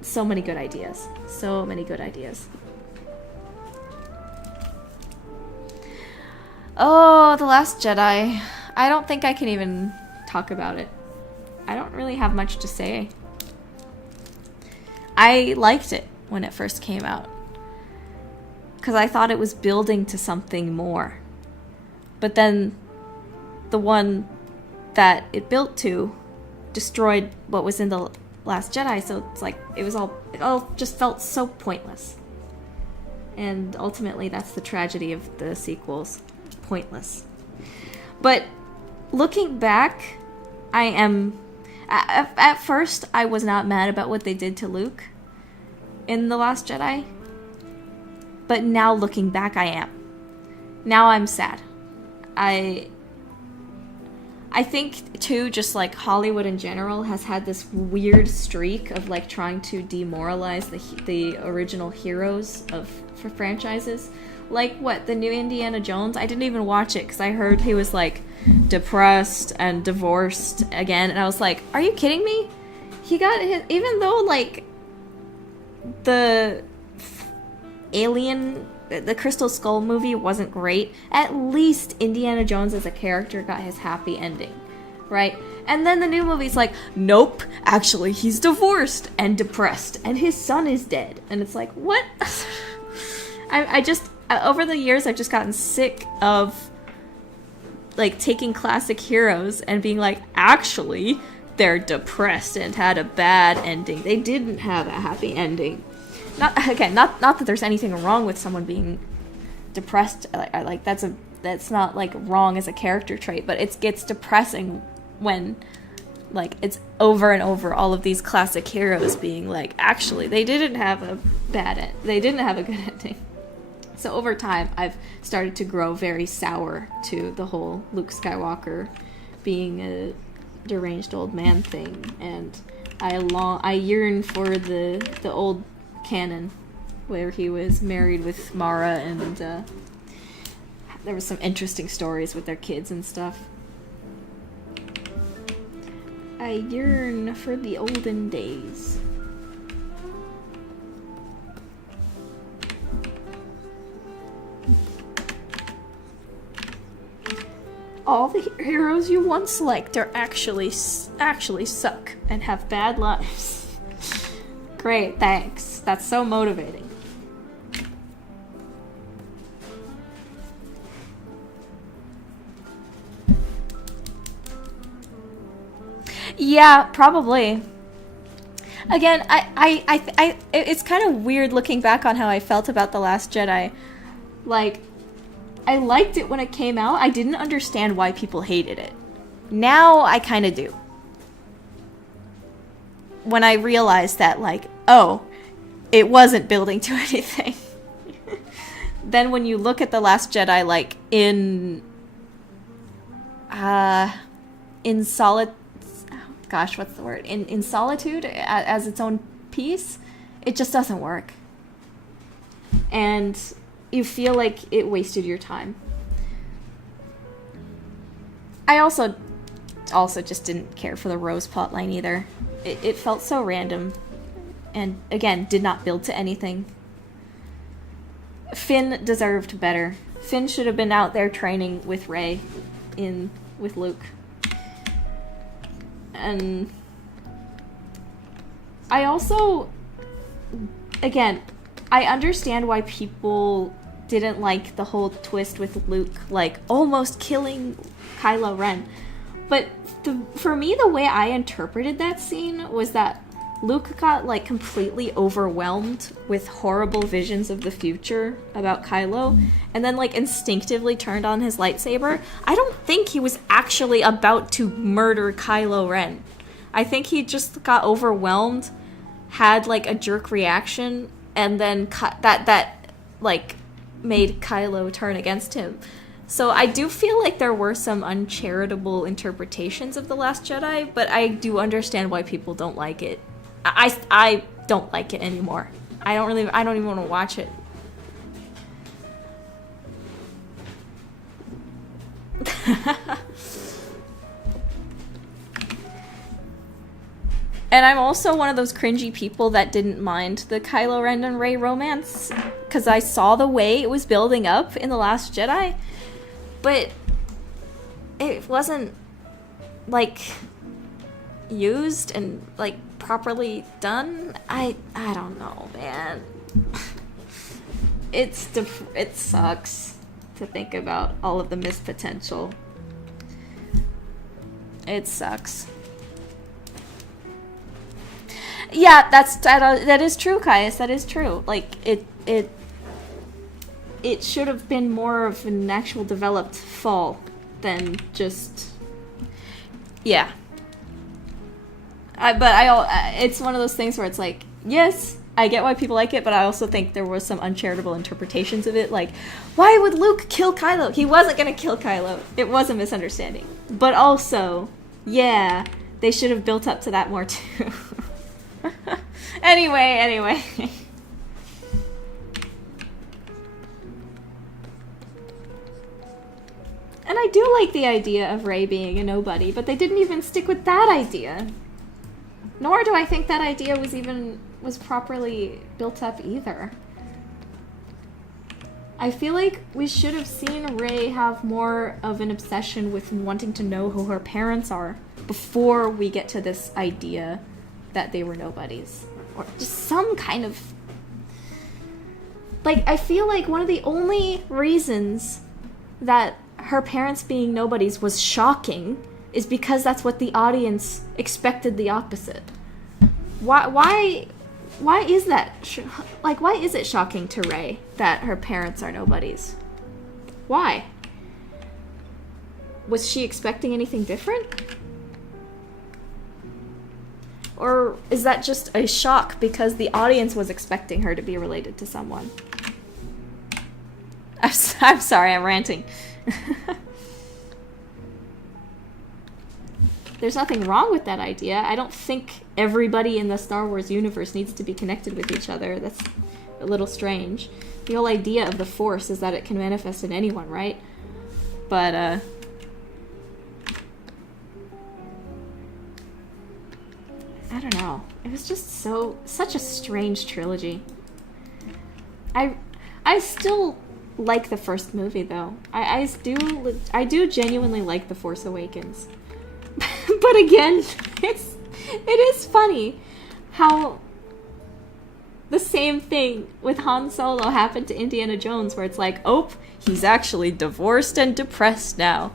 so many good ideas. So many good ideas. Oh, The Last Jedi. I don't think I can even talk about it. I don't really have much to say. I liked it when it first came out, because I thought it was building to something more. But then the one that it built to destroyed what was in The Last Jedi, so it's like it all just felt so pointless. And ultimately that's the tragedy of the sequels. Pointless. But looking back, I am at first I was not mad about what they did to Luke in The Last Jedi, but now looking back I am. Now I'm sad. I think too, just like Hollywood in general has had this weird streak of like trying to demoralize the original heroes for franchises, Like what, the new Indiana Jones? I didn't even watch it because I heard he was like depressed and divorced again, and I was like, are you kidding me? He got his, even though like the Alien, the Crystal Skull movie wasn't great, at least Indiana Jones as a character got his happy ending, right? And then the new movie's like, nope, actually he's divorced and depressed and his son is dead. And it's like, what? I just, over the years, I've just gotten sick of like taking classic heroes and being like, actually, they're depressed and had a bad ending. They didn't have a happy ending. Not that there's anything wrong with someone being depressed. Like that's not like wrong as a character trait, but it gets depressing when like it's over and over all of these classic heroes being like, actually, they didn't have a bad end. They didn't have a good ending. So over time, I've started to grow very sour to the whole Luke Skywalker being a deranged old man thing, and I yearn for the old canon where he was married with Mara, and there was some interesting stories with their kids and stuff. I yearn for the olden days. All the heroes you once liked are actually suck and have bad lives. Great, thanks. That's so motivating. Yeah, probably. Again, it's kind of weird looking back on how I felt about The Last Jedi. Like, I liked it when it came out. I didn't understand why people hated it. Now I kind of do. When I realized that, like, oh, it wasn't building to anything. Then when you look at The Last Jedi, like, in solitude as its own piece, it just doesn't work. And you feel like it wasted your time. I also just didn't care for the Rose plotline either. It felt so random, and again, did not build to anything. Finn deserved better. Finn should have been out there training with Rey with Luke. And I also, again, I understand why people didn't like the whole twist with Luke, like, almost killing Kylo Ren. But for me, the way I interpreted that scene was that Luke got, like, completely overwhelmed with horrible visions of the future about Kylo, and then, like, instinctively turned on his lightsaber. I don't think he was actually about to murder Kylo Ren. I think he just got overwhelmed, had, like, a jerk reaction, and then that like, made Kylo turn against him. So I do feel like there were some uncharitable interpretations of The Last Jedi, but I do understand why people don't like it. I don't like it anymore. I don't even want to watch it. And I'm also one of those cringy people that didn't mind the Kylo Ren and Rey romance, because I saw the way it was building up in The Last Jedi, but it wasn't, like, used and, like, properly done. I don't know, man. It sucks to think about all of the missed potential. It sucks. Yeah, that is true, Caius. That is true. Like, it should have been more of an actual developed fall than just, yeah. It's one of those things where it's like, yes, I get why people like it, but I also think there was some uncharitable interpretations of it. Like, why would Luke kill Kylo? He wasn't gonna kill Kylo. It was a misunderstanding. But also, yeah, they should have built up to that more too. Anyway. And I do like the idea of Rey being a nobody, but they didn't even stick with that idea. Nor do I think that idea was properly built up either. I feel like we should have seen Rey have more of an obsession with wanting to know who her parents are before we get to this idea that they were nobodies. Or just some kind of... Like, I feel like one of the only reasons that her parents being nobodies was shocking is because that's what the audience expected the opposite. Why is that? Like, why is it shocking to Rey that her parents are nobodies? Why? Was she expecting anything different? Or is that just a shock because the audience was expecting her to be related to someone? I'm sorry, I'm ranting. There's nothing wrong with that idea. I don't think everybody in the Star Wars universe needs to be connected with each other. That's a little strange. The whole idea of the Force is that it can manifest in anyone, right? But, I don't know. It was just such a strange trilogy. I still like the first movie, though. I do genuinely like The Force Awakens. But again, it is funny how the same thing with Han Solo happened to Indiana Jones, where it's like, oh, he's actually divorced and depressed now.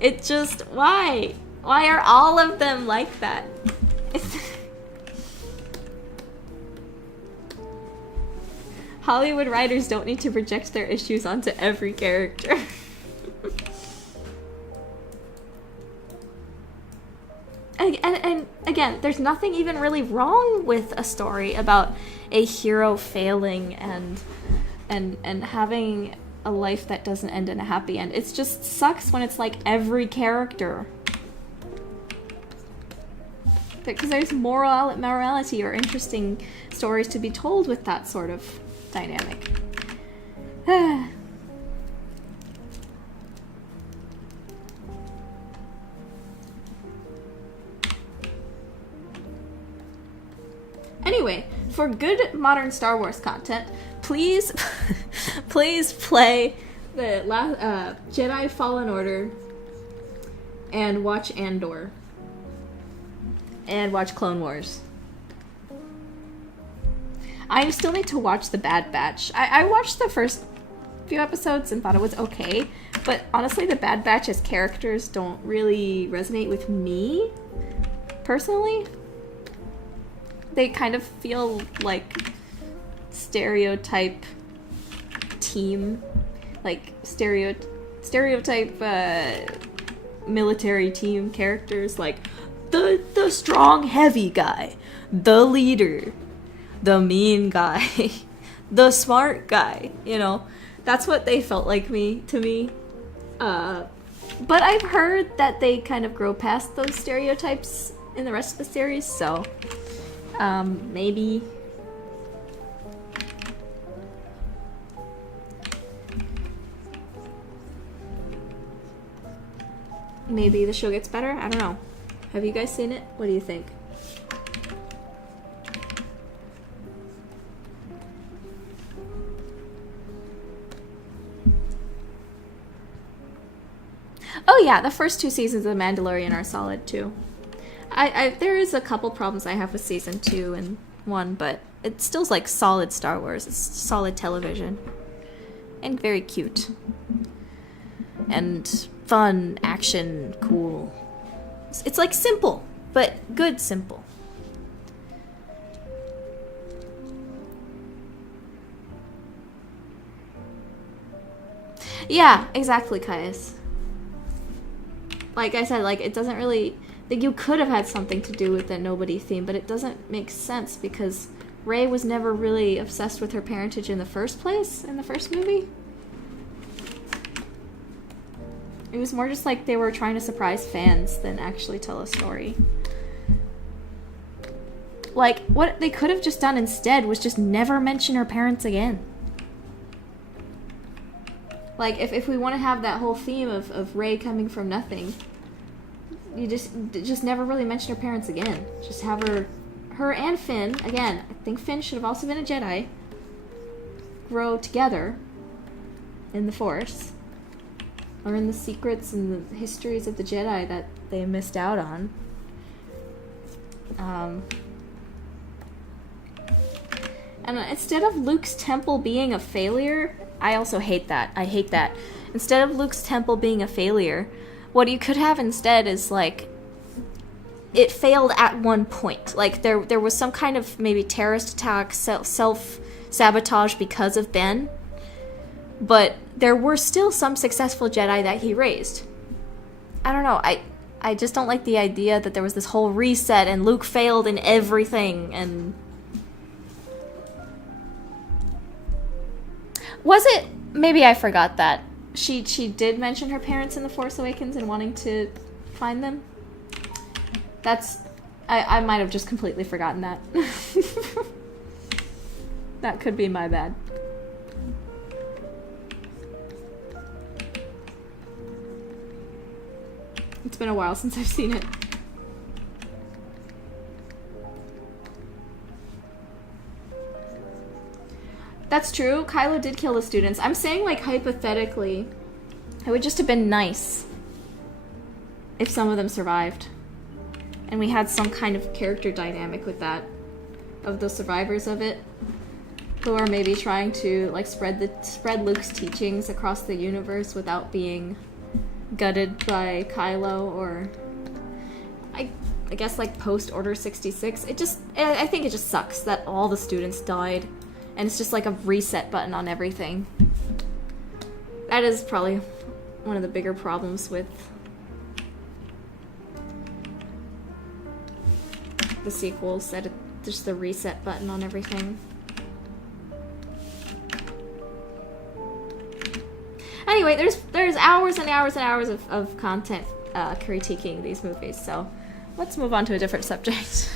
It just, why? Why are all of them like that? Hollywood writers don't need to project their issues onto every character. And again, there's nothing even really wrong with a story about a hero failing and having a life that doesn't end in a happy end. It just sucks when it's like every character. Because there's morality or interesting stories to be told with that sort of dynamic. Anyway, for good modern Star Wars content, please play the Jedi Fallen Order and watch Andor. And watch Clone Wars. I still need to watch The Bad Batch. I watched the first few episodes and thought it was okay, but honestly, The Bad Batch as characters don't really resonate with me, personally. They kind of feel like stereotype team, like stereotype military team characters, like the strong, heavy guy, the leader, the mean guy, the smart guy, you know? That's what they felt like to me. But I've heard that they kind of grow past those stereotypes in the rest of the series, so maybe. Maybe the show gets better? I don't know. Have you guys seen it? What do you think? Oh yeah, the first 2 seasons of The Mandalorian are solid too. There is a couple problems I have with season 2 and 1, but it still's like solid Star Wars. It's solid television. And very cute. And fun, action, cool. It's like simple, but good simple. Yeah, exactly, Caius. Like I said, like it doesn't really... Like, you could have had something to do with the nobody theme, but it doesn't make sense because Rey was never really obsessed with her parentage in the first place, in the first movie. It was more just like they were trying to surprise fans than actually tell a story. Like, what they could have just done instead was just never mention her parents again. Like, if we want to have that whole theme of Rey coming from nothing, you just never really mention her parents again. Just have her and Finn, again, I think Finn should have also been a Jedi, grow together in the Force. Learn the secrets and the histories of the Jedi that they missed out on. And instead of Luke's temple being a failure, I also hate that. I hate that. Instead of Luke's temple being a failure, what you could have instead is, like, it failed at one point. Like, there was some kind of maybe terrorist attack, self-sabotage because of Ben. But there were still some successful Jedi that he raised. I don't know. I just don't like the idea that there was this whole reset and Luke failed in everything and... Was it... Maybe I forgot that. She did mention her parents in The Force Awakens and wanting to find them. That's... I might have just completely forgotten that. That could be my bad. It's been a while since I've seen it. That's true. Kylo did kill the students. I'm saying, like, hypothetically, it would just have been nice if some of them survived. And we had some kind of character dynamic with that. Of the survivors of it. Who are maybe trying to, like, spread Luke's teachings across the universe without being gutted by Kylo, or... I guess, like, post-Order 66. I think it just sucks that all the students died. And it's just like a reset button on everything. That is probably one of the bigger problems with the sequels, that it's just the reset button on everything. Anyway, there's hours and hours and hours of content critiquing these movies, so let's move on to a different subject.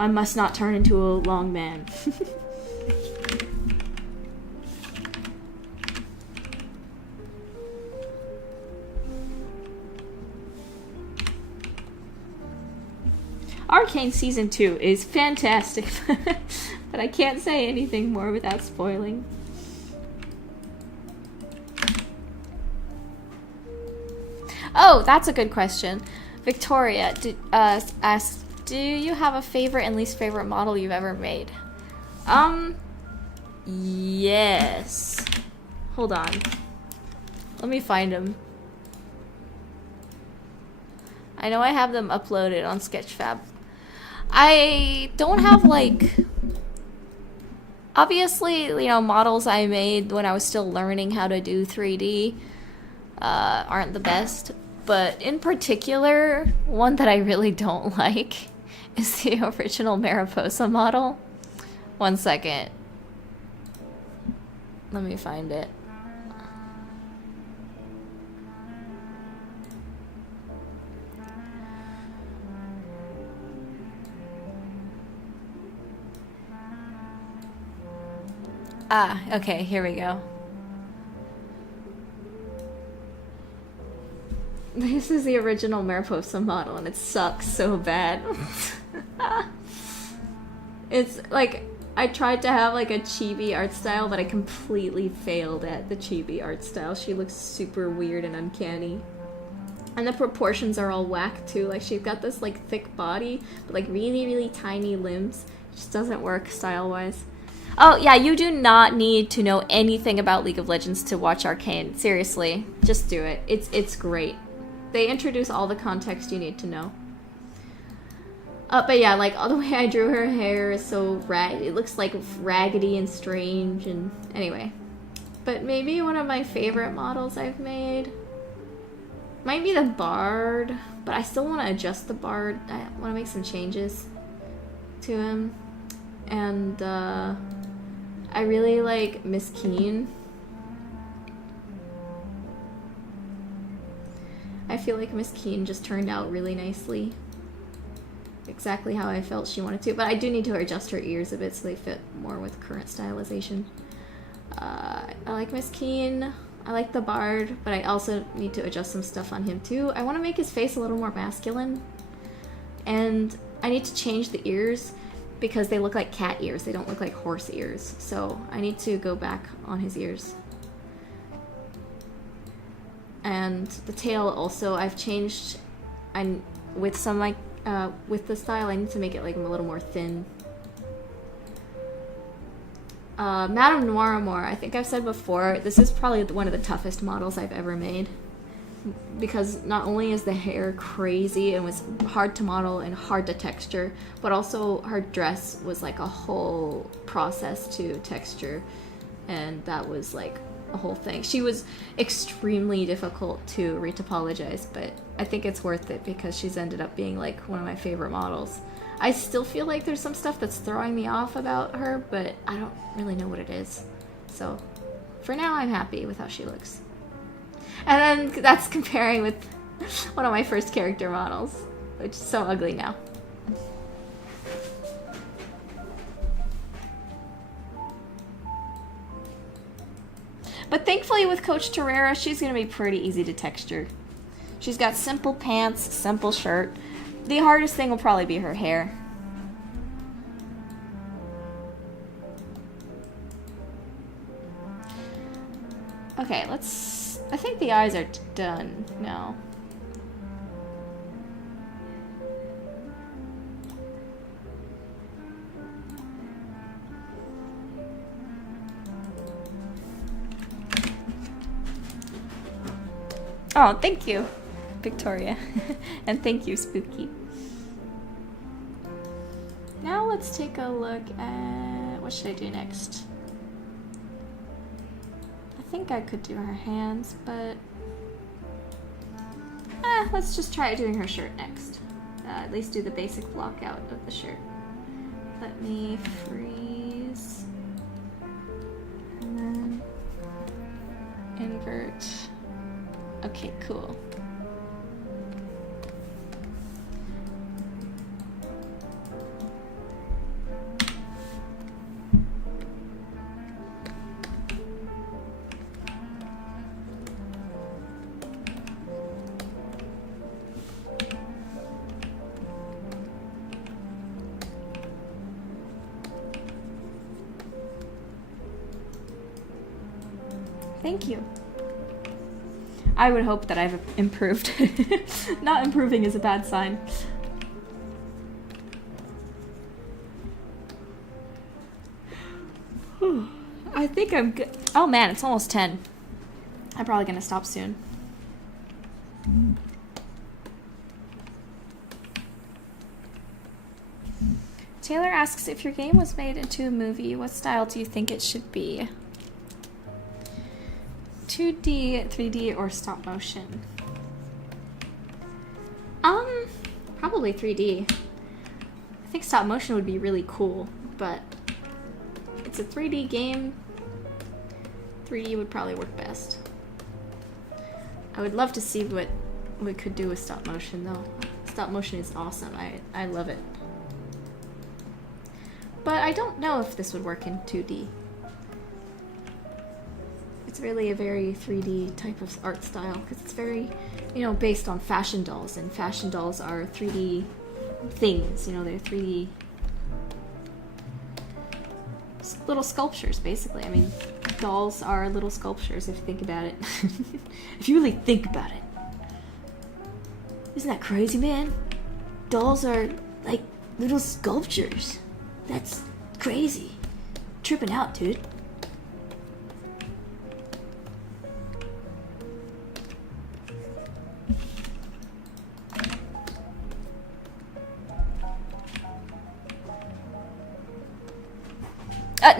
I must not turn into a long man. Arcane Season 2 is fantastic, but I can't say anything more without spoiling. Oh, that's a good question. Victoria asked, do you have a favorite and least favorite model you've ever made? Yes. Hold on. Let me find them. I know I have them uploaded on Sketchfab. I don't have, like... Obviously, you know, models I made when I was still learning how to do 3D aren't the best. But in particular, one that I really don't like is the original Mariposa model. One second. Let me find it. Ah, okay, here we go. This is the original Mariposa model, and it sucks so bad. It's like, I tried to have like a chibi art style, but I completely failed at the chibi art style. She looks super weird and uncanny. And the proportions are all whack too. Like, she's got this like thick body, but like really, really tiny limbs. It just doesn't work style-wise. Oh yeah, you do not need to know anything about League of Legends to watch Arcane. Seriously, just do it. It's great. They introduce all the context you need to know. But yeah, like, all the way I drew her hair is so it looks like raggedy and strange, and anyway. But maybe one of my favorite models I've made might be the Bard, but I still want to adjust the Bard. I want to make some changes to him. And I really like Miss Keen. I feel like Miss Keen just turned out really nicely. exactly how I felt she wanted to, but I do need to adjust her ears a bit so they fit more with current stylization. I like Miss Keen. I like the Bard, but I also need to adjust some stuff on him too. I want to make his face a little more masculine, and I need to change the ears because they look like cat ears. They don't look like horse ears, so I need to go back on his ears. And the tail also, I've changed. With some like with the style, I need to make it like a little more thin. Madame Noiramore, I think I've said before, this is probably one of the toughest models I've ever made. Because not only is the hair crazy and was hard to model and hard to texture, but also her dress was like a whole process to texture. And that was like a whole thing. She was extremely difficult to retopologize, but I think it's worth it because she's ended up being like one of my favorite models. I still feel like there's some stuff that's throwing me off about her, but I don't really know what it is. So for now, I'm happy with how she looks. And then that's comparing with one of my first character models, which is so ugly now. But thankfully with Coach Torrera, she's going to be pretty easy to texture. She's got simple pants, simple shirt. The hardest thing will probably be her hair. Okay, I think the eyes are done now. Oh, thank you, Victoria. And thank you, Spooky. Now let's take a look at... what should I do next? I think I could do her hands, but... let's just try doing her shirt next. At least do the basic block out of the shirt. Let me freeze. And then... invert. Okay, cool. Thank you. I would hope that I've improved. Not improving is a bad sign. I think I'm good. Oh man, it's almost 10. I'm probably gonna stop soon. Taylor asks, if your game was made into a movie, what style do you think it should be? 2D, 3D, or stop motion? Probably 3D. I think stop motion would be really cool, but it's a 3D game. 3D would probably work best. I would love to see what we could do with stop motion, though. Stop motion is awesome. I love it. But I don't know if this would work in 2D. It's really a very 3D type of art style because it's very, based on fashion dolls, and fashion dolls are 3D things. They're 3D little sculptures, basically. I mean, dolls are little sculptures if you think about it. If you really think about it. Isn't that crazy, man? Dolls are like little sculptures. That's crazy. Tripping out, dude.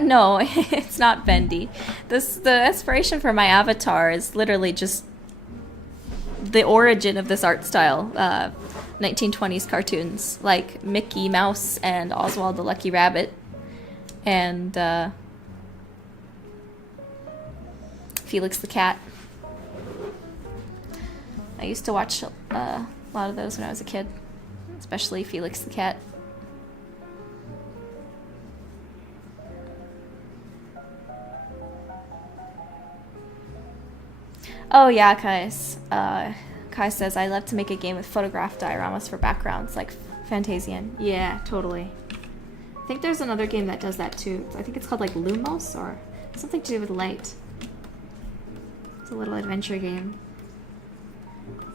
No, it's not bendy. The inspiration for my avatar is literally just the origin of this art style. 1920s cartoons like Mickey Mouse and Oswald the Lucky Rabbit, and Felix the Cat. I used to watch a lot of those when I was a kid. especially Felix the cat. Oh yeah, Kais. Kai says, I love to make a game with photograph dioramas for backgrounds, like Fantasian. Yeah, totally. I think there's another game that does that too. I think it's called like Lumos or something to do with light. It's a little adventure game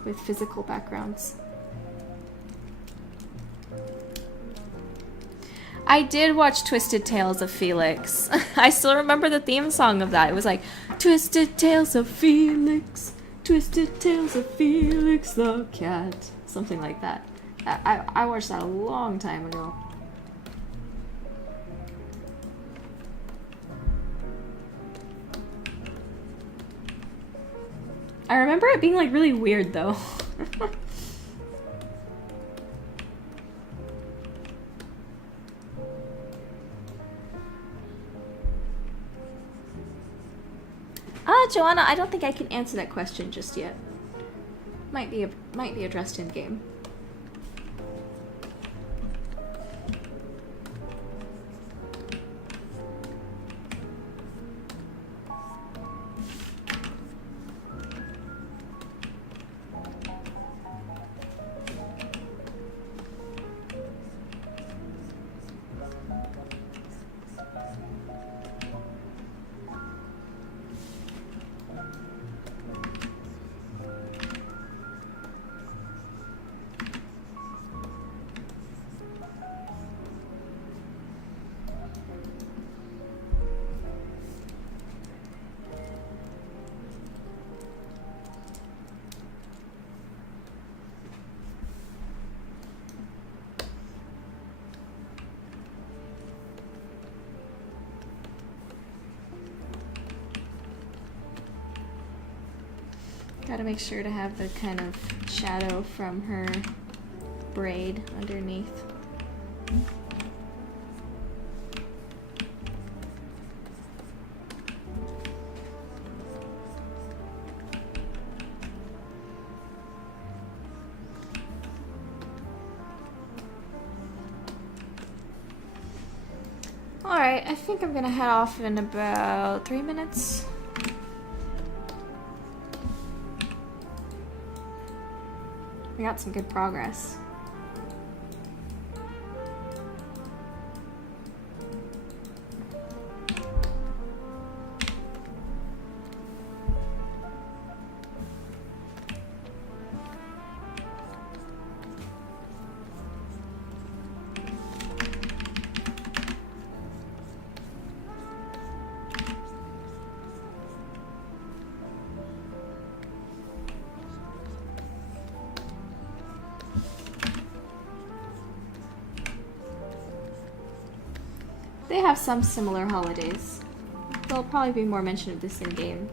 with physical backgrounds. I did watch Twisted Tales of Felix. I still remember the theme song of that. It was like, Twisted Tales of Felix, Twisted Tales of Felix the cat. Something like that. I watched that a long time ago. I remember it being like really weird though. Joanna, I don't think I can answer that question just yet. Might be addressed in game. Gotta make sure to have the kind of shadow from her braid underneath. Alright, I think I'm gonna head off in about 3 minutes. We got some good progress. They have some similar holidays. There'll probably be more mention of this in game.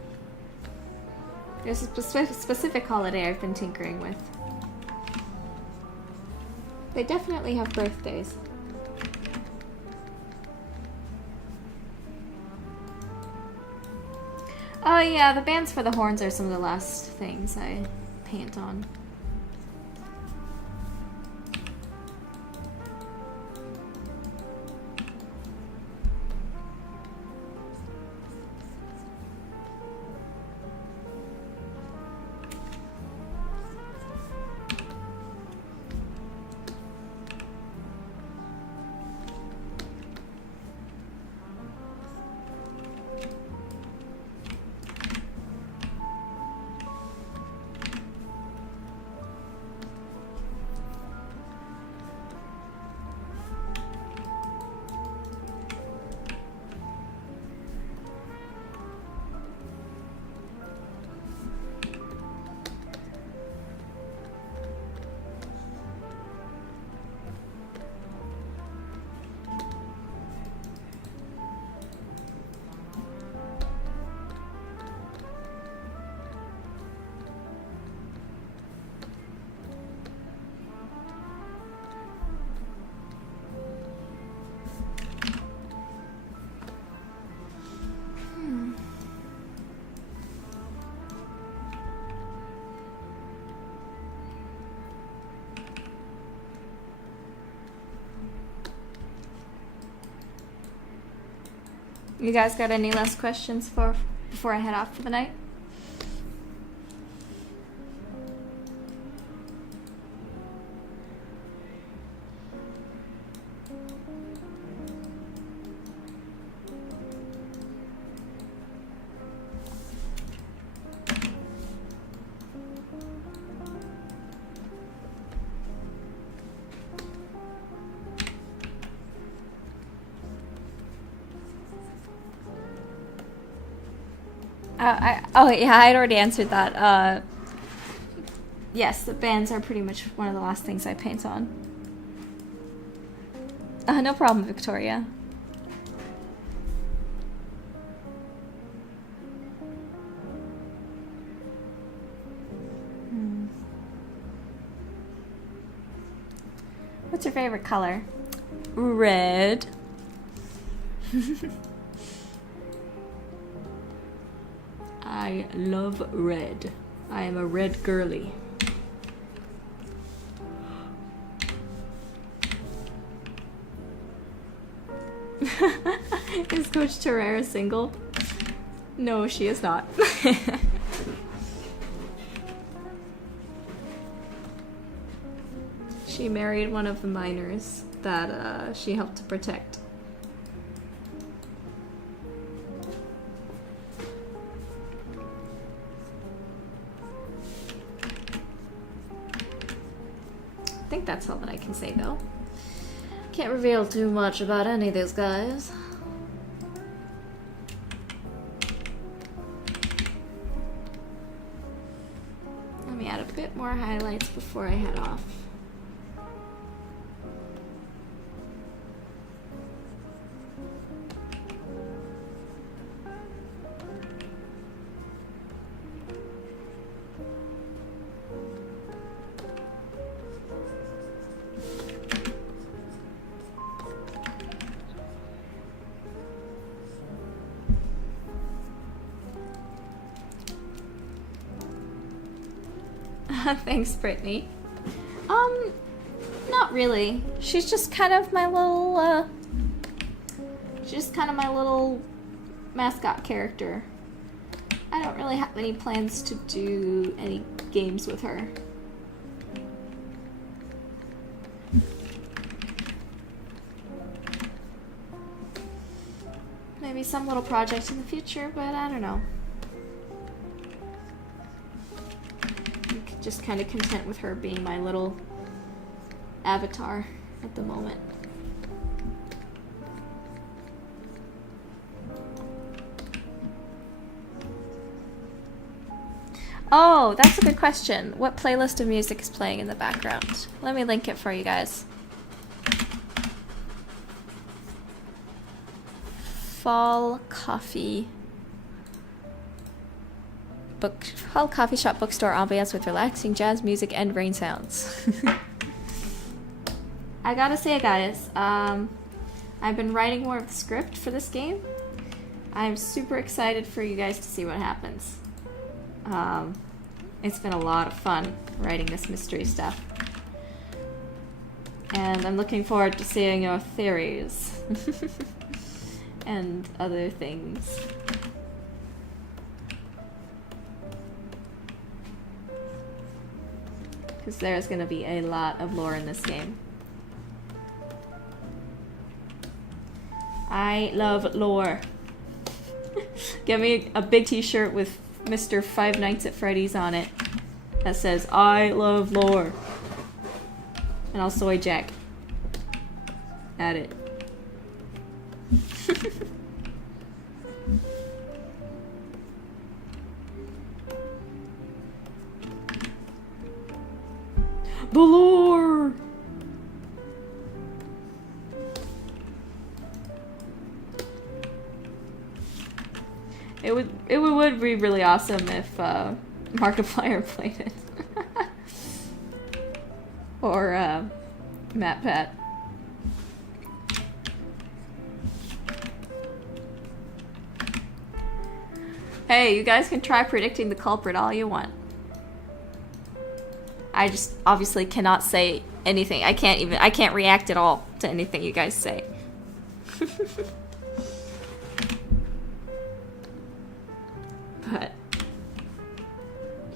There's a specific holiday I've been tinkering with. They definitely have birthdays. Oh yeah, the bands for the horns are some of the last things I paint on. You guys got any last questions before I head off for the night? Oh yeah, I'd already answered that. Yes, the bands are pretty much one of the last things I paint on. No problem, Victoria. What's your favorite color? Red. I love red. I am a red girly. Is Coach Torrera single? No, she is not. She married one of the miners that she helped to protect. I think that's all that I can say though. Can't reveal too much about any of these guys. Let me add a bit more highlights before I head off. Thanks, Brittany. Not really. She's just kind of my little, mascot character. I don't really have any plans to do any games with her. Maybe some little project in the future, but I don't know. Just kind of content with her being my little avatar at the moment. Oh, that's a good question. What playlist of music is playing in the background? Let me link it for you guys. Fall Coffee shop bookstore ambiance with relaxing jazz music and rain sounds. I gotta say, guys, I've been writing more of the script for this game. I'm super excited for you guys to see what happens. It's been a lot of fun writing this mystery stuff. And I'm looking forward to seeing your theories. And other things. Because there's going to be a lot of lore in this game. I love lore. Get me a big t-shirt with Mr. Five Nights at Freddy's on it that says, I love lore. And I'll soy Jack. Add it. The lore! It would be really awesome if Markiplier played it. Or Matt Pat. Hey, you guys can try predicting the culprit all you want. I just obviously cannot say anything. I can't react at all to anything you guys say.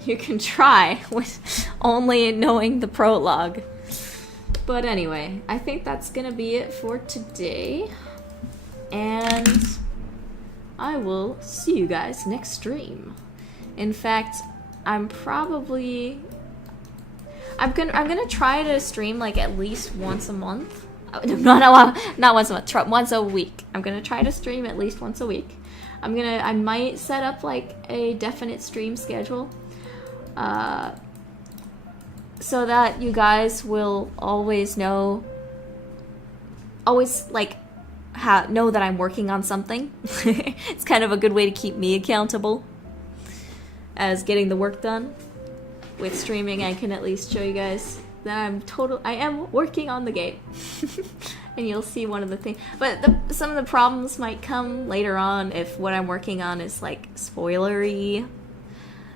you can try with only knowing the prologue. But anyway, I think that's gonna be it for today. And I will see you guys next stream. In fact, I'm gonna try to stream like at least once a month. Not once a month, once a week. I'm gonna try to stream at least once a week. I might set up like a definite stream schedule, so that you guys will always know, like, know that I'm working on something. It's kind of a good way to keep me accountable as getting the work done. With streaming, I can at least show you guys that I am working on the game. And you'll see one of the things. But some of the problems might come later on if what I'm working on is like spoilery.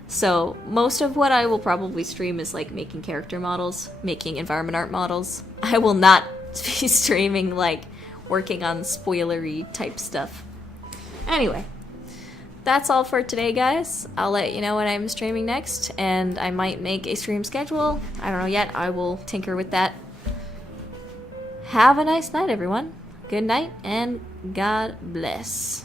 So most of what I will probably stream is like making character models, making environment art models. I will not be streaming like working on spoilery type stuff. Anyway, that's all for today, guys. I'll let you know when I'm streaming next, and I might make a stream schedule. I don't know yet. I will tinker with that. Have a nice night, everyone. Good night, and God bless.